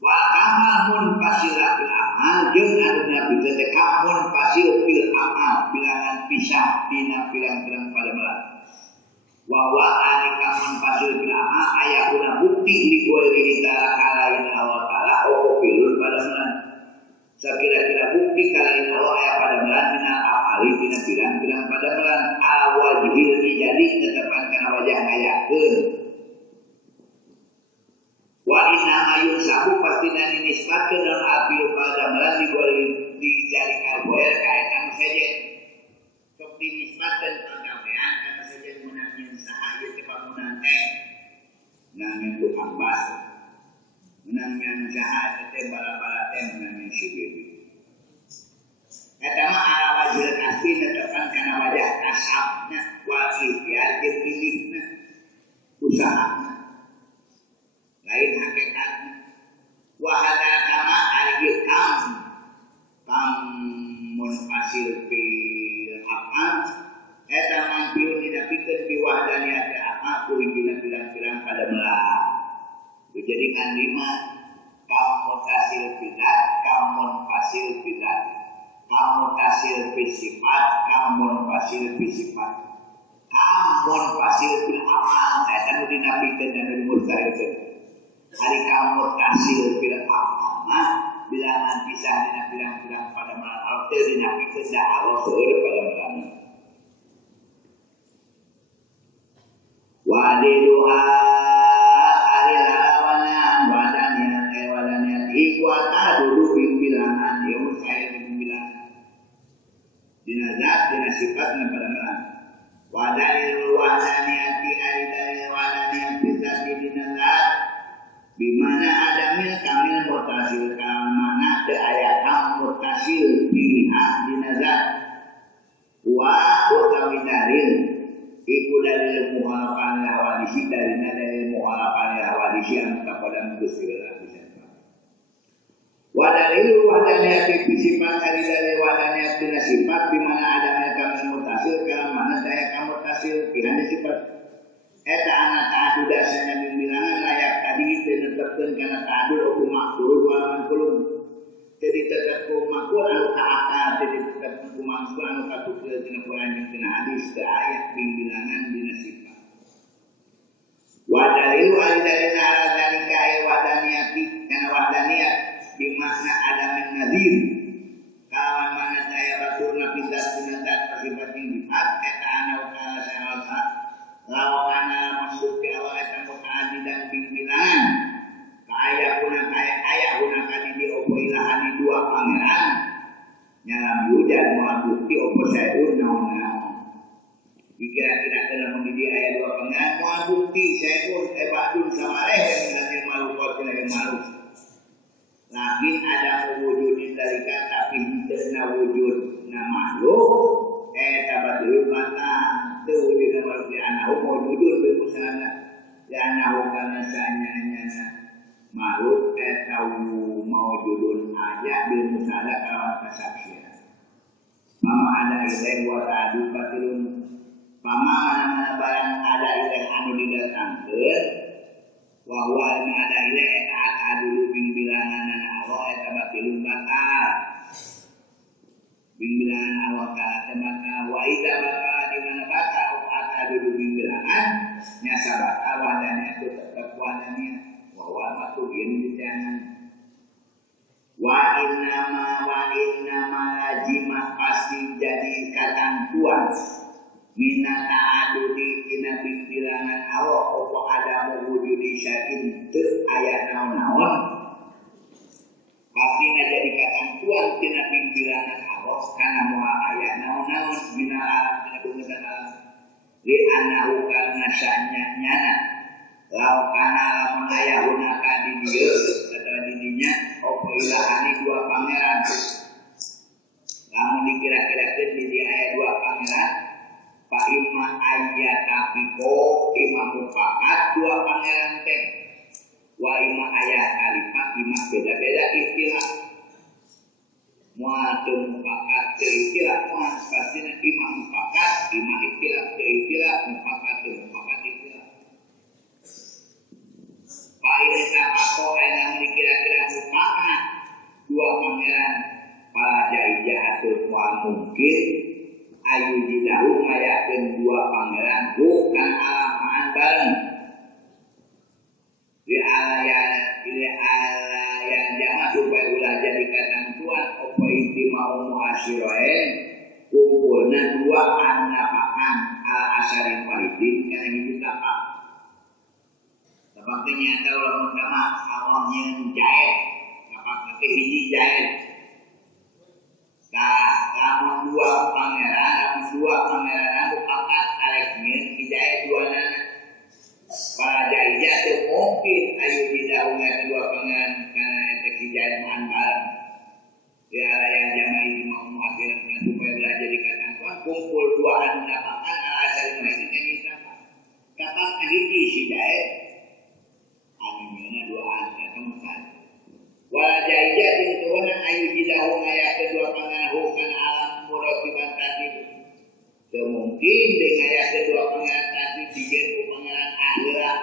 wa kamun fasilah fil amal jeung anu napikeun teh kamun fasil fil amal bilangan pisah dina pirang-pirang padamelan wa ani kamun fasil fil amal aya kuna bukti li qouli ta'ala kalain Allah taala opo pilun padamelan sakira-kira bukti kalain Allah aya padamelan minal amali dina pirang-pirang padamelan awajhil jadi netepan kana wajah ngayakeun wa inna ayun sabu pasti dan nisbatkeun dalam api pada melan di jari kalboer kaitan saja sok dinisbatkeun panggawean kana saja menangin saha ieu teh pamunan teh nangin tukang bas menangin saha teh bala-bala teh menangin si bibi eta mah ala wajil kasih netepan kana wajah kasabna wa ikhtiar jeung pilihna usahana lain hakikatnya wahada kama argi kam munfasil fil af'al eta manfiun didapikeun fi wahdaniyati af'al ku hijina pirang-pirang pada melah dijadikan 5 kam mutasil bidat kam munfasil bidat kam mutasil fi sifat kam munfasil fi sifat kam munfasil fil af'al eta nu dinapikeun dan dimustahilkeun hari kamu tasil bila apa bilangan pisah dina pirang-pirang pada malam Allah dina pisah Allah seueur pada malam wadiluha alilawanan wadaniat ikwata dulu bilangan yang saya bilangan dina zat dina sifat dina pada malam wadaniat pisah dina zat bimana adamil kamil mutasil kamana te ayat kam mutasil pilihan dinazat wa utawi dalil iku dari muhalapan hawadisi dari muhalapan hawadisi yang kepada Gusti Allah bisa. Wadalilu wadaniyati sifat dari wadaniyati sifat di mana ada mereka mutasil kalau mana daya kamu tasil pihaknya sifat eta anak ta'adu dasarnya bilangan layak tadi ditetapkan karena ta'adu hukum makhluk walaman kulun jadi tetap hukum makhluk anu ta'aka jadi tetap hukum makhluk anu katukil kena Quran yang kena hadis ke ayat bilangan dina sifat wadalilu dari nara dari kaya wadaniyati karena wadaniyat di makna ada menadir kawan mana daya batur nabi dat binat sifat tinggi eta anak ta'ala ta'ala lawana maksudnya awal eta mutaadi dan pimpinan kaya puna kaya ayah puna kadi di opo ilahani dua pangeran nyalam hujan mau bukti opo saya naon kira-kira kena mendidik ayah dua pangeran mau bukti saya pun badun sama yang nanti malu kau tidak malu lakin ada wujud dari kata pinterna wujud nama makhluk tabatul mata wujud nama di anak mau wujud bermusana di anak karena sanyanya makhluk tahu mau wujud aja bermusana kawan kesaksian mama ada ilaih wa ta'adu batilun mama mana-mana barang ada ilaih anu didatangkeun wahwa ada ilaih ta'adu bilangan Allah eta batilun batal bilangan Allah ta'ala batal wa idza batal di mana batal ada bilangan nya sabata wadanya itu tetap wadanya wa matu yen jangan wa innama lazimah pasti jadi ketentuan mina ta'adudi tina bilangan Allah apa ada wujudi syai'in teu aya naon-naon pasti jadi ketentuan tina bilangan Allah kana moal aya naon-naon mina alam tina bungetan alam li anahu karna sya'nyana law kana lamun aya hunaka di dieu atau di dinya apa ilahani dua pangeran lamun dikira-kirakeun di aya dua pangeran Pak Imam ayat apiko imam mufakat dua pangeran teh wa imam ayat kalimat imam beda-beda istilah muadun mufakat istilah muad pastinya imam mufakat imam istilah mufakat istilah Pak Imam apiko yang dikira-kira mufakat dua pangeran para jaijah atau mungkin ayu didahu ngayakeun dua pangeran bukan alamaan bareng li alayan jama supaya ulah jadi ketentuan opo inti mau muasyiroen kumpulna dua anapakan al asarin walidin kana hiji tapak tapaknya ada ulama kama awalnya jahit tapak hiji jahit lamun dua pangeran anu pakat aleknya hijaya dua nana para jaijah itu mungkin ayu didahulukan dua pangeran karena efek hijaya mahan bareng di yang jamaah ini mau menghasilkan supaya belajar di ketentuan kumpul dua anu dapakan al-asal ini kan kita kapan hiji hijaya anunya dua anu tempat wala jaijah itu wana ayu didahu ayat kedua pangeran bukan alam murakiban tadi kemungkin dengan ayat kedua pangeran tadi dijen ku pangeran akhirat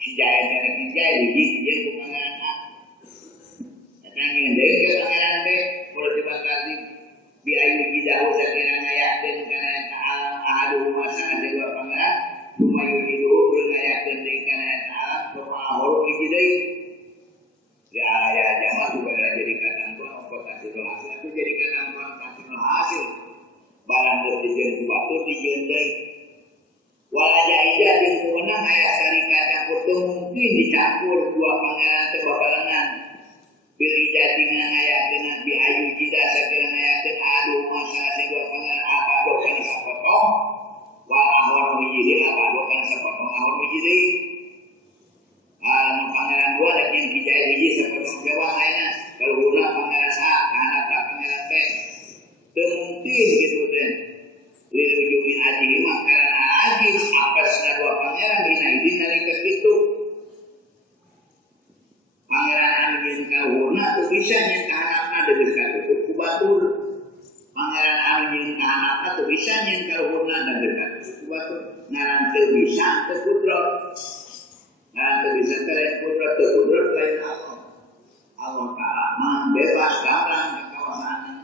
hijaya dari hijaya dijen ku pangeran katanya dengan pangeran be murakiban tadi bi ayu didahu dengan ayat dengan alam ahadu masa kedua pangeran lumayu didahu dengan ayat dengan alam berpahulu hijai ya jamaah juga jadi ketentuan kota hasil itu jadi ketentuan hasil barang berdijen waktu dijen deui wala jaijah jeung kewenang aya syarikat campur teu mungkin dicampur dua pangeran teu babarengan pilih jatingan aya kena bi ayu jida sakira aya teu adu masalah dua pangeran apa dokan sapotong wala ahon hiji apa dokan sapotong ahon hiji pangeran dua dan yang hijaya hiji sepotong bawah lainnya kalau ulah pangeran A anak pangeran B mungkin gitu deh lirujumi aji mah karena aji sempurna dan dekat sesuatu ngaran teu bisa teu kudrat. Ngaran teu bisa lain kudrat teu kudrat lain Allah. Allah Ta'ala mah bebas garang kekuasaan.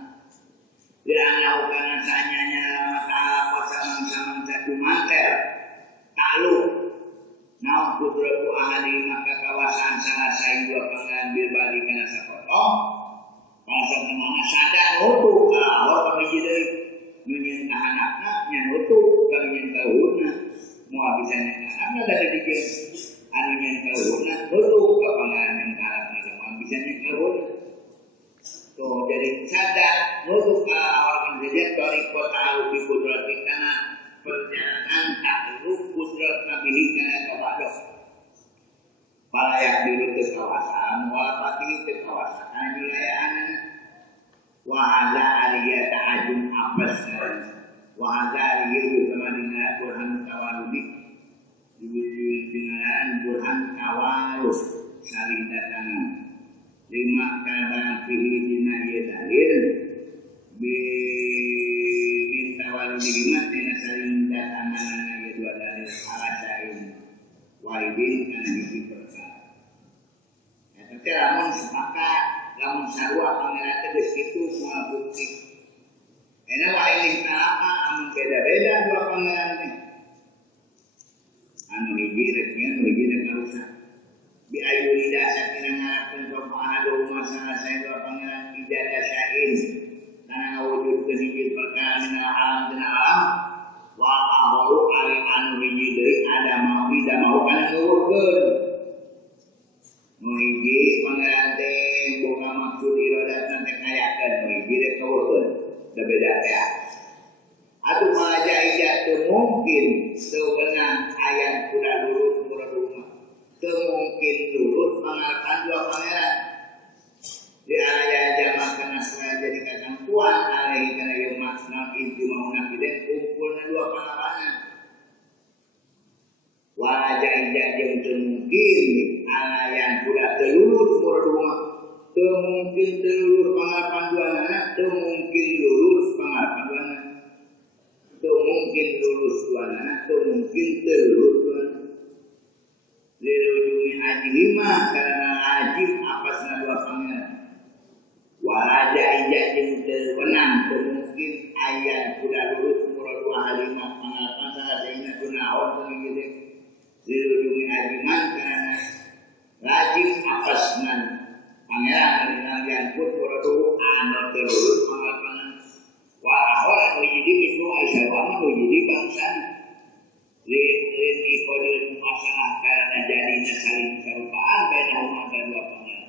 Dia ukana sanyanya Ta'ala kuasa mangsa-mangsa dumantel takluk. Naon kudratu ahadi maka kawasan salah saing dua pangeran birbali kana sapotong. Bangsa temana sadar nutup Allah pamiji deui. Nunyeun ka anakna nya nutup ka nunyeun ka uluna. Moal bisa nya anakna da dikeun anu nyeun ka uluna nutup ka pangeran yang karepna moal bisa nya ka uluna. Tuh jadi sadar nutup ka orang kejadian dari kota alu bi kudrati kana perjalanan takluk kudrat nabi kana kepada palayak dulu ke kawasan walapati ke kawasan wilayah wahada aliyah ta'ajum abas wahada aliyah sama dengan Burhan Tawaludi dengan Burhan Tawalud saling datangan lima kabar pilih dina ye dalil minta waludi gimat dina saling datangan ye dua dalil alasain walidin kana hiji perkara. Tapi lamun sepakat, lamun sarua pangeran teh geus kitu moal bukti. Ena wae ing apa anu beda-beda dua pangeran teh. Anu hiji rek nyeun hiji rek ngarusak. Bi ayu lidah sakira ngarepkeun sapa adu masalah saya dua pangeran ijadah syain. Kana ngawujudkeun hiji perkara minal alam dina alam. Wa ahwaru ali anu hiji deui ada mau tidak mau kana ngeuweukeun. Nu hiji pangeran teh boga maksud iradatan teh ngayakeun nu hiji teh ngeuweukeun. Da beda teh. Atuh maja ija teu mungkin teu beunang aya kuda lurus muraduma. Teu mungkin lurus pangarepan dua pangeran. Di aya jama kana salah jadi katampuan alaihi kana ieu makna inti mauna biden kumpulna dua pangabanan. Wala jaija jeung teu mungkin alayan kuda teu lurus muraduma. Teu mungkin teu lurus pangarepan duanana, teu mungkin lurus pangarepan duanana. Teu mungkin lurus duanana, teu mungkin teu lurus duanana. Lirujumi ajihima karena ajih apasna dua pangeran. Walaja ijak jeung teu wenang teu mungkin aya kuda lurus muradu ahalima pangalapan sahadeuna kunaon teu gitu. Lirujumi ajiman karena rajin apasna pangeran nang diangkut muradu anu teu lurus pangalapan. Wa ahwa wujudi itu asyawama wujudi bangsa. Rini kodil masalah karena jadi saling serupaan bainahuma dua pangeran.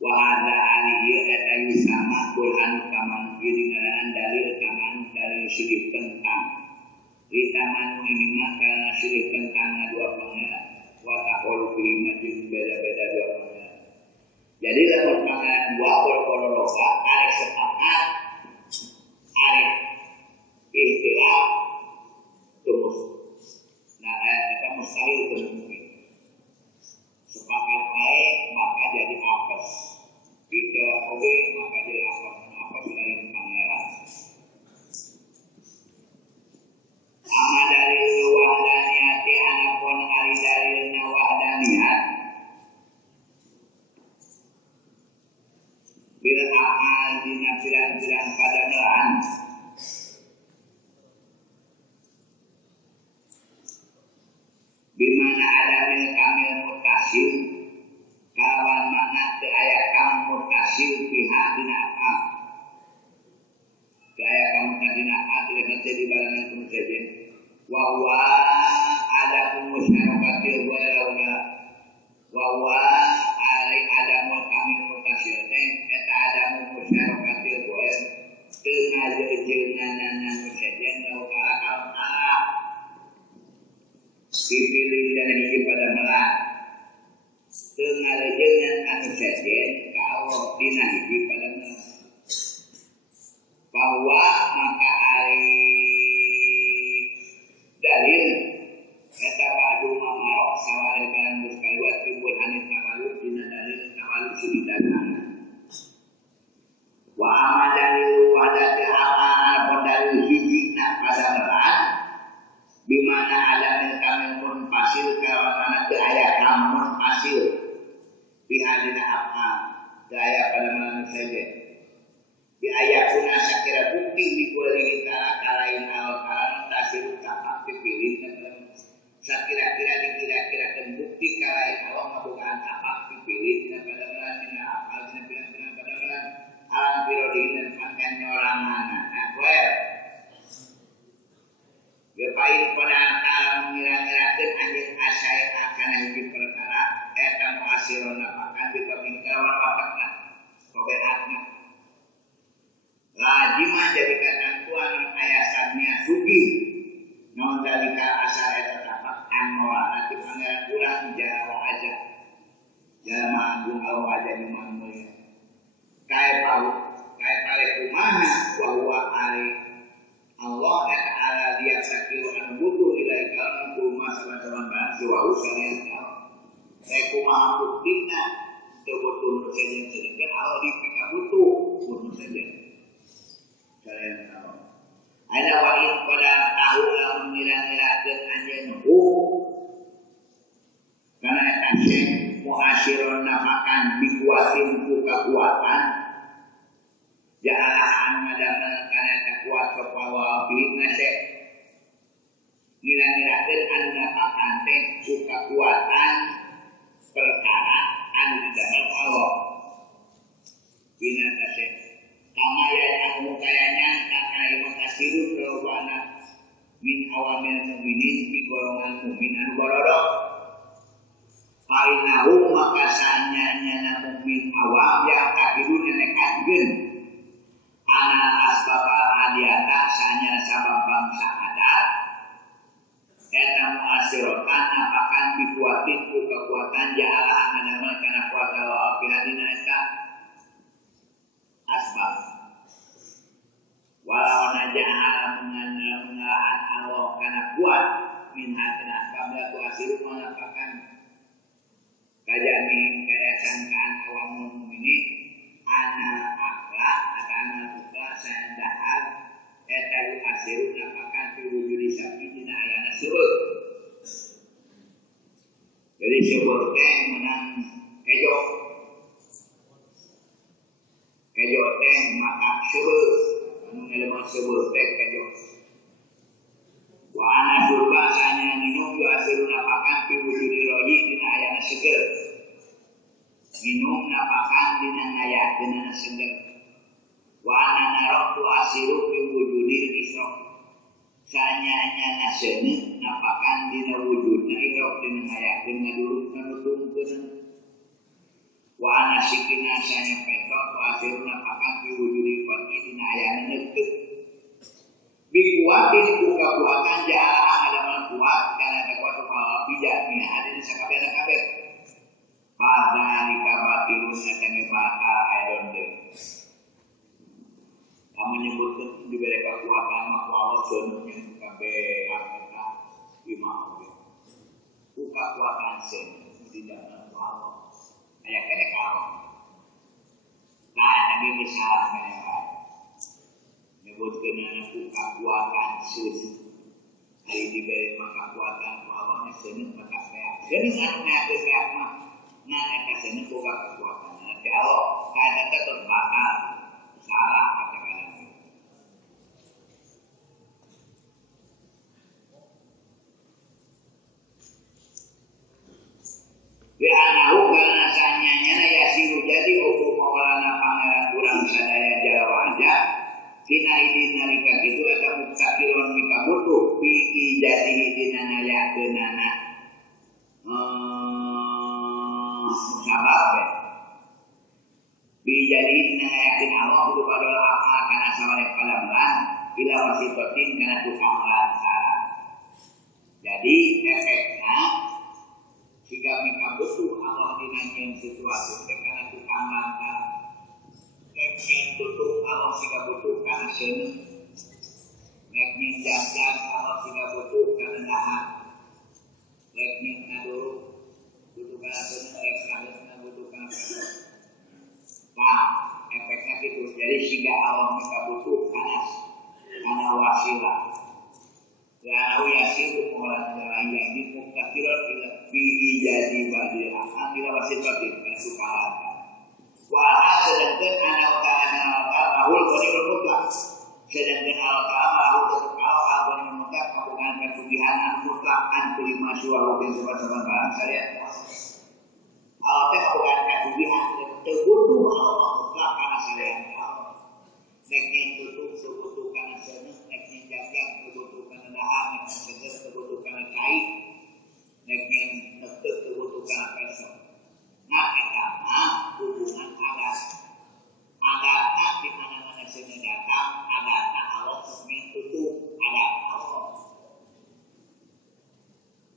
Wa hadza aliyya atayi sama Qur'an kaman dengan dalil kaman dalil sirih tentang ritaman minima karena sirih tentang dua pangeran. Wa taqul fi majin beda-beda dua pangeran. Jadi dalam pangeran dua kolo loka arek sepakat arek ikhtilaf terus. Nah, kita mustahil mungkin. Sepakat baik maka jadi apes. Kita oke maka jadi apes. Apes lain pangeran. Ama dalil wahdaniyati anapun ari dalilna wahdaniyat. Bil amal dina piran-piran pada melan. Bimana ada mil kamil mutasil kawan makna teu aya kam mutasil pihak dina akal teu aya kam dina akal tidak nanti di balangan kumsajen wa huwa ada musyarakatil walaula wa huwa ada mul kamil mutasil teh eta ada musyarakatil wal teu ngajeunana kumsajen lau kala dipilih dan hiji pada melah dengan lejengan anu sajen ka Allah dina hiji pada melah bahwa maka ari dalil eta ba'du mamarok sawale barang berkaliwat ribun anit tawalud dina dalil tawalud sididanan wa ama dalil wadatil apa dalil hiji na pada melah hasil bihadina apa daya pada malam saja di ayat kuna sakira bukti di kuali kalain al-kalam tasir tak dipilih sakira-kira dikira-kira bukti kalain Allah membukaan apa dipilih pada malam dina apa dina bilang pada malam alam birodin dan pangkan nyorangan well gepain pada alam mengira-ngirakan anjing asai akan hiji perkara eta muasirun apakan dipamingkal wawatakna kobeatna lajimah jadi katantuan ayasannya sugi non dalika asal eta tapak anmoa nanti pangeran kurang jala aja jala agung Allah aja di mulia kaya pare kumaha bahwa ari Allah Ta'ala dia sakiru anu butuh ilai kalmu kumah saban-saban bahas wa usarian saya kumaha buktina itu butuh saja sedangkan Allah dipika butuh saja kalian tahu ada wa'in pada tahu lah mengira-ngirakan anjen karena etasnya muhasirun namakan dikuatin buka kuatan ja'alahan ngadaman karena kuat kepawa ngasek ngira-ngirakan anu namakan teh buka kuatan perkara anu di dalam Allah bina tasek kama ya aku kayaknya kakak makasiru kewana min awamil mu'minin di golongan mu'min anu borodok Fainahu maka sanyanya mu'min awam yang kafiru nenekatkeun ana asbaba adiata sanya sabab bangsa adat eta muasiratan apakan dikuatin ku kekuatan ja'alah adaman kana kuasa wa piladina eta asbab walau naja'ala mengalaan Allah kana kuat min hatina asbab tu asiru mengapakan kajani kaya sangkaan awam mu'minin ana akhlak atau ana buka sandahal eta yu asiru napakan fi wujudi sapi dina ayana surut jadi surut teh menang kejo teh maka surut anu ngelemak surut teh kejo wa ana surba sanya minum yu asiru napakan fi wujudi roji dina ayana seger minum napakan dina ngaya dina seger wa ana narok tu asiru fi wujudil isrok sanyanya nasene napakan dina wujudna irok dina ngaya dina dulu nutungkeun wa ana sikina sanya petok tu asiru napakan fi wujudil qati dina ayana neukeut bikuatin buka kuatan jalan adalah kuat karena kuat kalau bijak nih hadis sakabeh pada dikabatirun atane bakal aidonde kamu nyebutkan diberi kekuatan maka Allah senuhnya kabeh akata imam buka kuatan sen tidak mampu Allah aya kene kalau nah tadi misalnya nyebutkan anak buka kuatan sen hari diberi maka kuatan Allah sen maka kayak jadi anaknya kayak mah nah eta sen buka kekuatan nanti Allah kayak tetap bakal salah katakan Bi'anahu karena sanyanya ya siru jadi hukum maulana pangeran kurang sadaya jala wajah tina idin nalika itu eta muktakilon mika butuh fi ijadihi dina nayakeunana sabab bi jadi dina nayakeun Allah kudu padol apa kana sawarek padamelan ila wasitotin kana tukang lantaran jadi efekna jika mika butuh Allah dinanyain situasi karena tukang lantar yang butuh Allah jika butuh karena seneng yang jajan Allah jika butuh karena nahan yang ngaduru butuh karena seneng yang butuh karena seneng nah efeknya gitu jadi jika Allah mika butuh karena wasilah ya yasiru pengelolaan lain ini muktakiran pilih jadi badil akan bila masih batin kesukaan. Wahai sedangkan anak mahul konil mutlak, sedangkan Allah mahul terkau abang mutlak kapungan kesugihan mutlakan kelima suara dan sebab-sebab barang syariat. Allah kapungan kesugihan terbutuh Allah mutlak karena syariat Allah. Neknya tutup terbutuh karena senang, neknya jaga terbutuh karena dahang, neknya seger terbutuh karena cair, neknya tetap terbutuh karena person. Nah, karena hubungan adatnya di mana-mana sini datang, adatnya Allah sebenarnya tutup, adat Allah.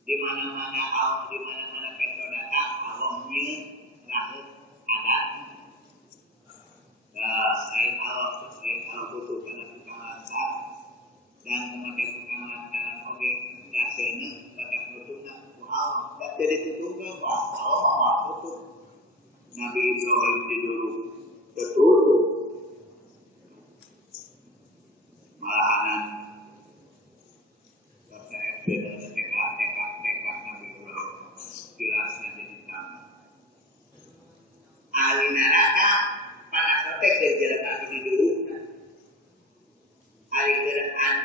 Di mana-mana Allah, di mana-mana person datang, Allahnya lahir adatnya. Selain Allah butuh karena tukang lantar dan memakai tukang lantar, oke, nggak seneng, nggak butuhnya Allah, nggak jadi tutupnya, Allah tutup. Nabi Ibrahim dulu tertutup, malahan terkait dengan tekad Nabi Ibrahim kilasnya jadi tamu. Ahli neraka panas otek kerja kaki dulu. Ahli kerjaan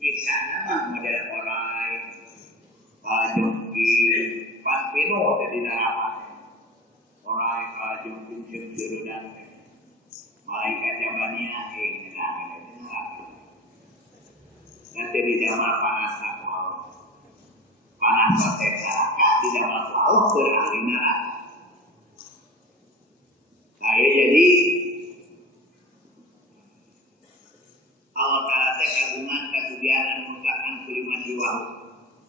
bisa nama model orang pajongki panpino jadi neraka. Orang jumpa juru dan malaikat jamannya nanti di zaman panas Allah, panas hotel neraka di zaman Allah beralih neraka. Saya jadi Allah Taala kagungan kesugihan mengungkapkan kelima jiwa.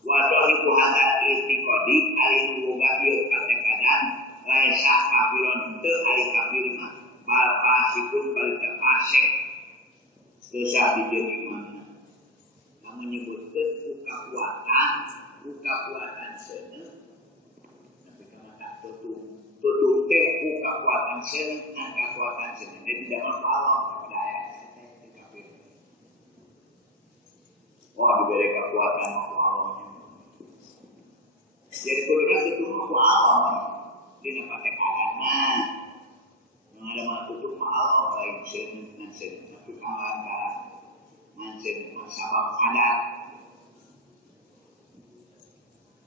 Wadah ibu hadar itikodi alih buka ieu katekadan laisa kafiron teu ari kafir mah bal fasikun bal terfasik dosa bijeun iman. Kamu menyebutkan buka kuatan seuneu tapi kamu tak tutup teh buka kuatan seuneu dan kekuatan seuneu tidak Allah kepada ayat itu kafir. Diberi kekuatan Allah. Jadi kudunya tutup Allah. Dia pakai karena yang ada tutup Allah lain sen tapi kalau mansen sabab ada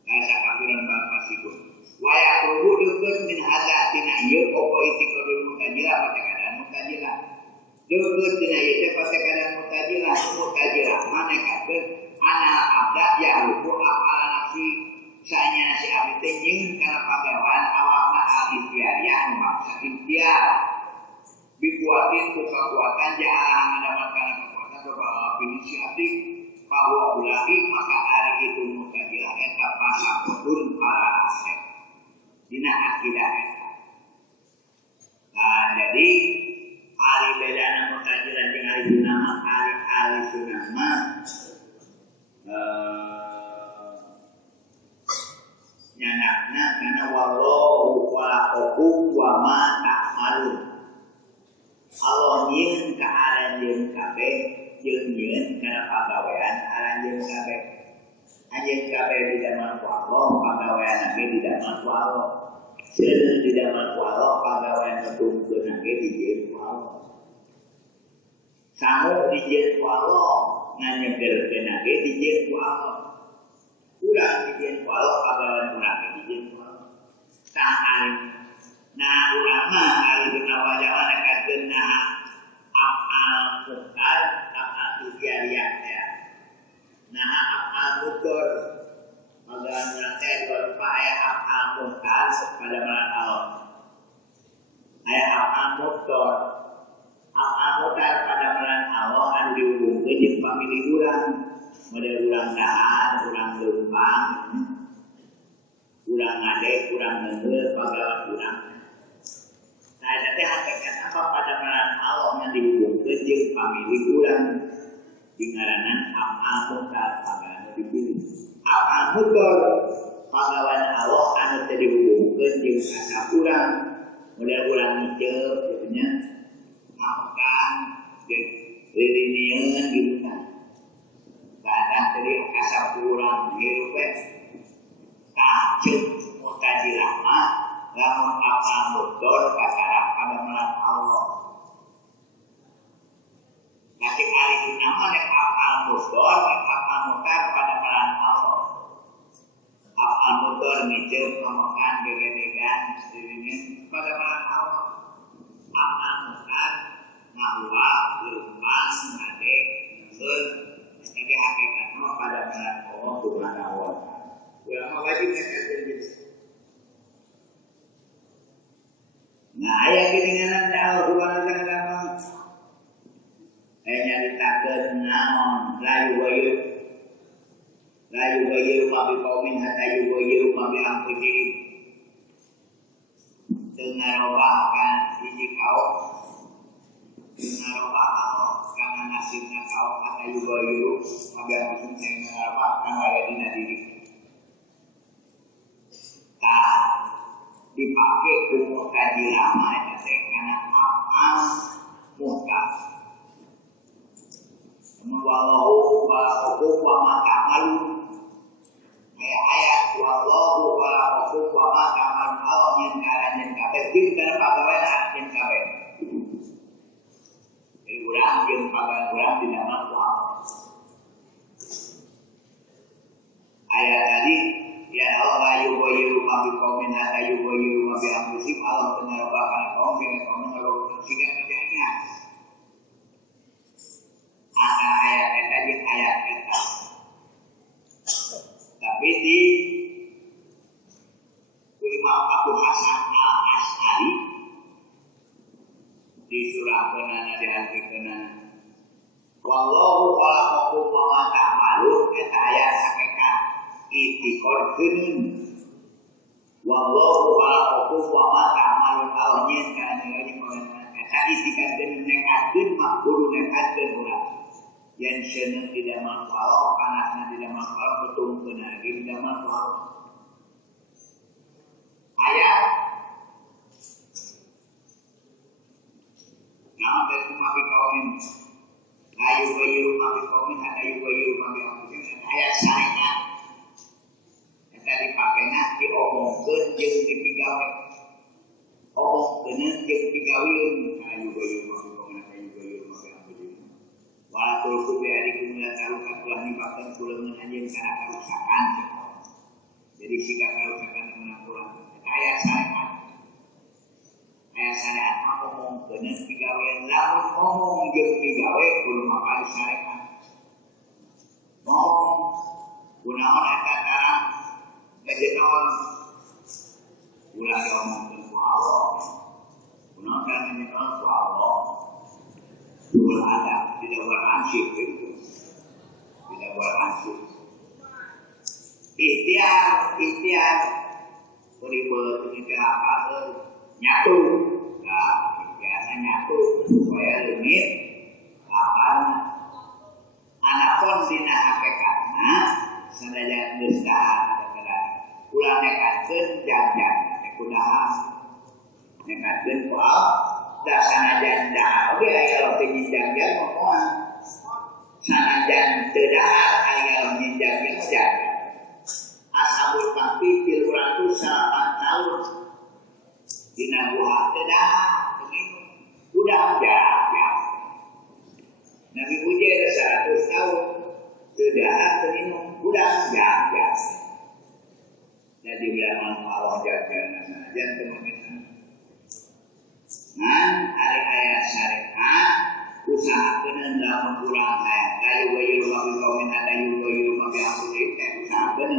kaya kafiran balfasikun waya kubu deket min hada tina ieu opo itikadul mutajila pakai keadaan mutajila deket tina ieu pakai keadaan mutajila mana kata ana abda ya lupu akal nafsi sanya si abdi teh nyeun kana pagawean awakna al-ikhtiar yang maksa ikhtiar bikuatin ku kekuatan ja'ala ngadaman kana kekuatan beberapa finisi abdi bahwa ulahi maka hari itu mutajilah eta pasapun para aset dina akidah eta. Nah jadi hari bedana mutajilah jeung hari sunama hari sunama nyanakna karena wallahu khalaqakum wa ma ta'malun. Allah nyieun ka aran jeung kabeh jeung nyieun kana pagawean aran jeung kabeh. Anjeun kabeh didamal ku Allah, pagawean ge didamal ku Allah. Seuneu didamal ku Allah, pagawean nutukeun ge dijieun ku Allah. Samu dijieun ku Allah, nganyegerkeun ge dijieun ku Allah. Urang dijieun ku Allah, pagawean urang dijieun ku Allah. Saan nah ulama ahli nawajawan katakeun nah afal muqal afal tijariyah ya. Nah afal muqal pagawean urang teh berupa aya afal muqal pada malam Allah. Aya afal muqal pada malam Allah anu dihubungkeun jeung pamili urang. Model urang dahar, urang leumpang, urang ngade, urang neungeul, pagawean urang. Nah, tapi hakikat apa pada malam Allah yang dihubungkeun jeung pamili urang dingaranan afal muqal pagawean dipilih. Afal muqal pagawean Allah anu teh dihubungkeun jeung kasar urang. Model urang ngiceup kitu nya. Makan, lirinieun gitu kan. Kadang dari kasar kurang hirup tajud mutajilah mah lamun amal mudor kasarap pada melan Allah. Nasib alih nama nek amal mudor nek amal mutar pada melan Allah. Amal mudor ngicil pemakan gegedegan istrinya pada melan Allah. Amal mutar ngawak leumpang ngade ngeun sebagai hakikatna pada melan Allah Subhanahu wa taala. Ulama wajib ngatakan gitu. Nah, ayat kedengaran Allah Subhanahu wa taala. Ayat ditakeun naon layu wayu ma bi qaumin hatta yughayyiru ma bi anfusihim. Dengarobahkan hiji kaum dengarobah Allah kana nasibna kaum hatta yughayyiru ma bi anfusihim dengarobahkan aya dina diri. Dipakai umur kaji lama itu karena amal muka. Wallahu wa ma ta'malu. Ayat wallahu wa ma ta'malu Allah yang karanjen kabeh jeung pagaweana jeung kabeh. Jadi urang jeung pagawean urang dinamakan Allah. Ayat tadi ya Allah yughayyiru ma bi qaumin hatta yughayyiru ma bi anfusihim. Allah mengarahkan kaum dengan kaum mengarahkan kerjanya. Ada ayat tadi ayat kita. Tapi di Imam Abu Hasan Al-Asy'ari di surah kenana diartikeun wallahu khalaqakum wa ma ta'malun eta ayat hakikat itiqadkeun wallahu khalaqakum wa ma ta'malun Allah nyen kana ngeuli pangana eta itiqadkeun nekatkeun makbul nekatkeun urang yen seneng tidak manfaat panasna tidak manfaat betungkeun lagi tidak manfaat ayat naon teh kumaha kaumin ayu bayu mabi kaumin ada ayu bayu mabi kaumin ayat syariat eta dipakena diomongkeun jeung dipigawe omongkeun jeung pigaweun ayu bayu mabi kaumin ayu bayu mabi kaumin walatul kubiarikum la taruka telah nyebabkeun kuleungan anjeun kana karusakan jadi siga karusakan menanggulang ayat syariat ngomong bener pigawean lamun ngomong jeung pigawe kudu mapari syariat ngomong kunaon eta tarang kajenon ulah diomongkeun ku Allah kunaon kana kajenon ku Allah ulah ada tidak beransip itu tidak beransip ikhtiar ribet ini apa nyatu nah biasa nyatu supaya leungit kapan anapun dina hakikatna sadaya geus dahar ulah nekatkeun jangan kudaha nekatkeun poal da sanajan dahar oge aya lo nyinjang moal sanajan teu dahar aya lo nyinjang jangan ashabul kahfi 308 tahun dina buah tedah begitu udah jaga Nabi Ujair 100 tahun tedah begitu udah jaga jadi bilang Allah jaga jangan teman-teman ngan ari ayat syariat usahakeun dalam kurang ayat ayu bayu mabi kaumin ayu bayu mabi amri usahakeun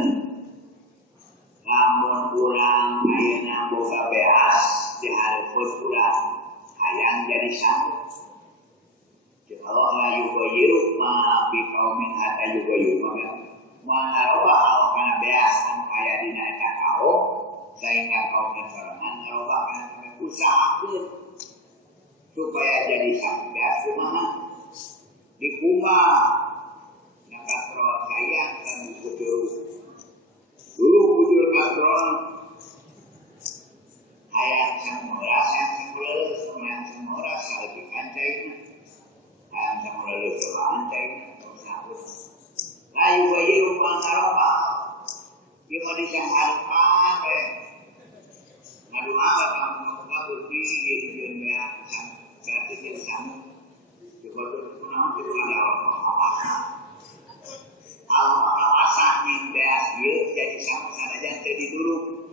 lamun urang ayeuna boga beas dihareupeun urang hayang jadi sanggup. Kalau la yughayyiru ma bi qaumin hatta yughayyiru ma ngarobah Allah kana beas anu aya dina eta kaum sehingga kaum sorangan ngarobah kana usahakeun supaya jadi sanggup beas kumaha dikumah nakatro sayang dan kudu dulu bujur katron ayat samuras yang simulus kemudian samuras salib kancainya ayat samuras kemudian kancainya terus layu bayi rumah cuma disangkapan deh. Ngadu apa kamu berdiri gitu dan berarti dia sama. Coba tuh kenapa itu ada apa-apa. Kalau kawasan mindas dia jadi sama saja jadi dulu.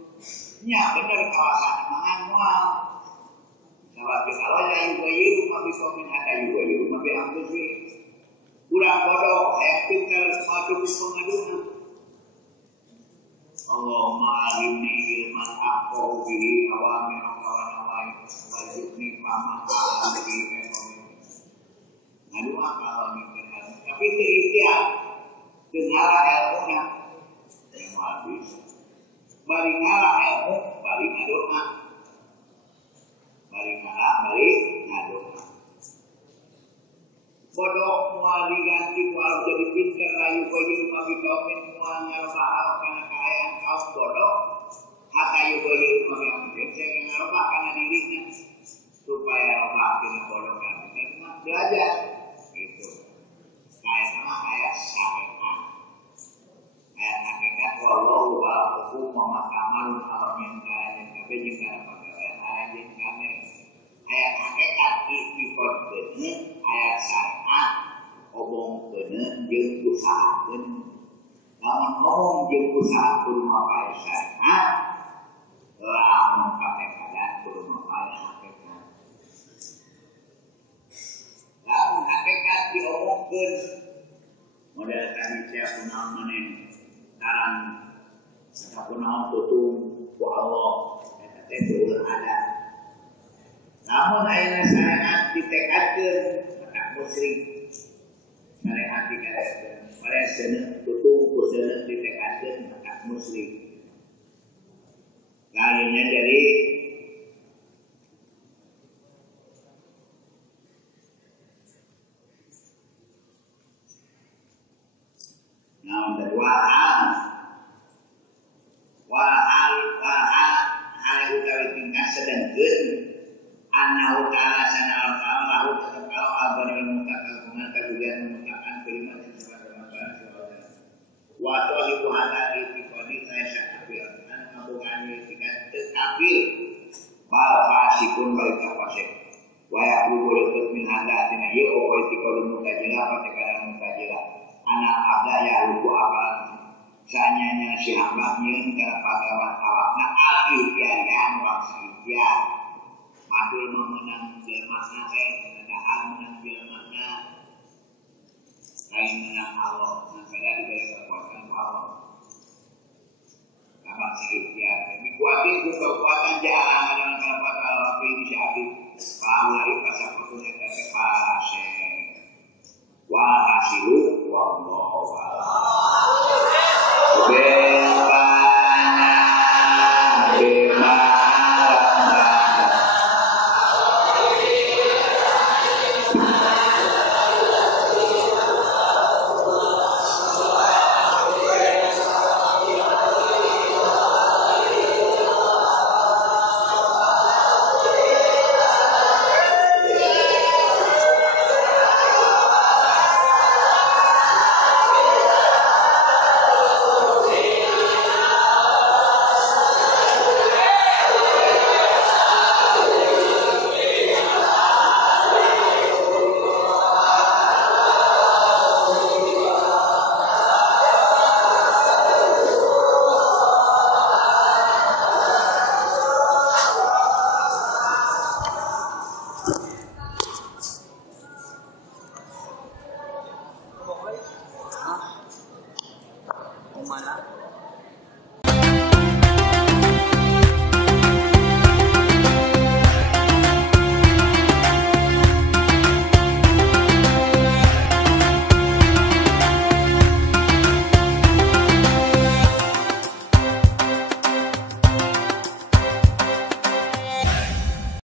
Nya benar kawasan mangan mual. Sebab kalau lain bayu mabis komen ada juga bayu mabis ambil sih. Kurang bodoh, pintar suatu pengaduan. Allahumma alimni ilman aqau bihi awamir kawan awai wajibni paman alam bihi ekonomi. Ngadu kalau mikir tapi itu ikhtiar dengar ilmunya yang habis. Bari ngalah ilmu, bari ngadoa. Bari ngalah, bari ngadoa. Bodoh mual diganti mual jadi pintar layu koyur mabi kaumin mual ngarobah karena kekayaan kaum bodoh hata yu koyur mabi ambil saya ngarobah karena dirinya supaya robah kena bodoh kan kita belajar gitu kayak sama kayak syariat kayak hakikat wallahu wa'afukum memakamar kalau minta yang kabe jika pegawai aja kami ayat hakikat ikut bener ayat syariat obong bener jeung usahakeun namun obong jeung usaha kudu mapae syariat lamun kapekaan kudu mapae hakikat lamun hakikat diomongkeun model tadi saya kunaon maneh taran ataupun tutung ku Allah eta teh teu ada. Namun ayeuna syariat ditekadkeun maka musyrik. Syariat ditekadkeun, mare seuneu tutung ku seuneu ditekadkeun maka musyrik. Kayaknya jadi namun dari hal utawi tingkah sedengkeun annahu ta'ala sana'al ta'ala lahu kalau abani mengatakan hubungan kajian mengatakan kalimat yang sebagaimana wa talibu hada itikadi saya syakafir an ngabungan itikat tekafir bal fasikun balik fasik wa yaqulu lakum min hada tina ye o itikadi mutajila patekana mutajila anak abda ya lugu apa sanyanya si hambanya kalau pagawan awakna al-ikhtiar waksa ikhtiar madul memenang jelmana keadaan menang jelmana lain menang Allah pada diberi kekuatan Allah kapan si ikhtiar ini kuatin kekuatan jalan dengan kekuatan Allah ini siapi paulai pasal pertunya kekepase wa hasilu wallahu a'lam. Mana?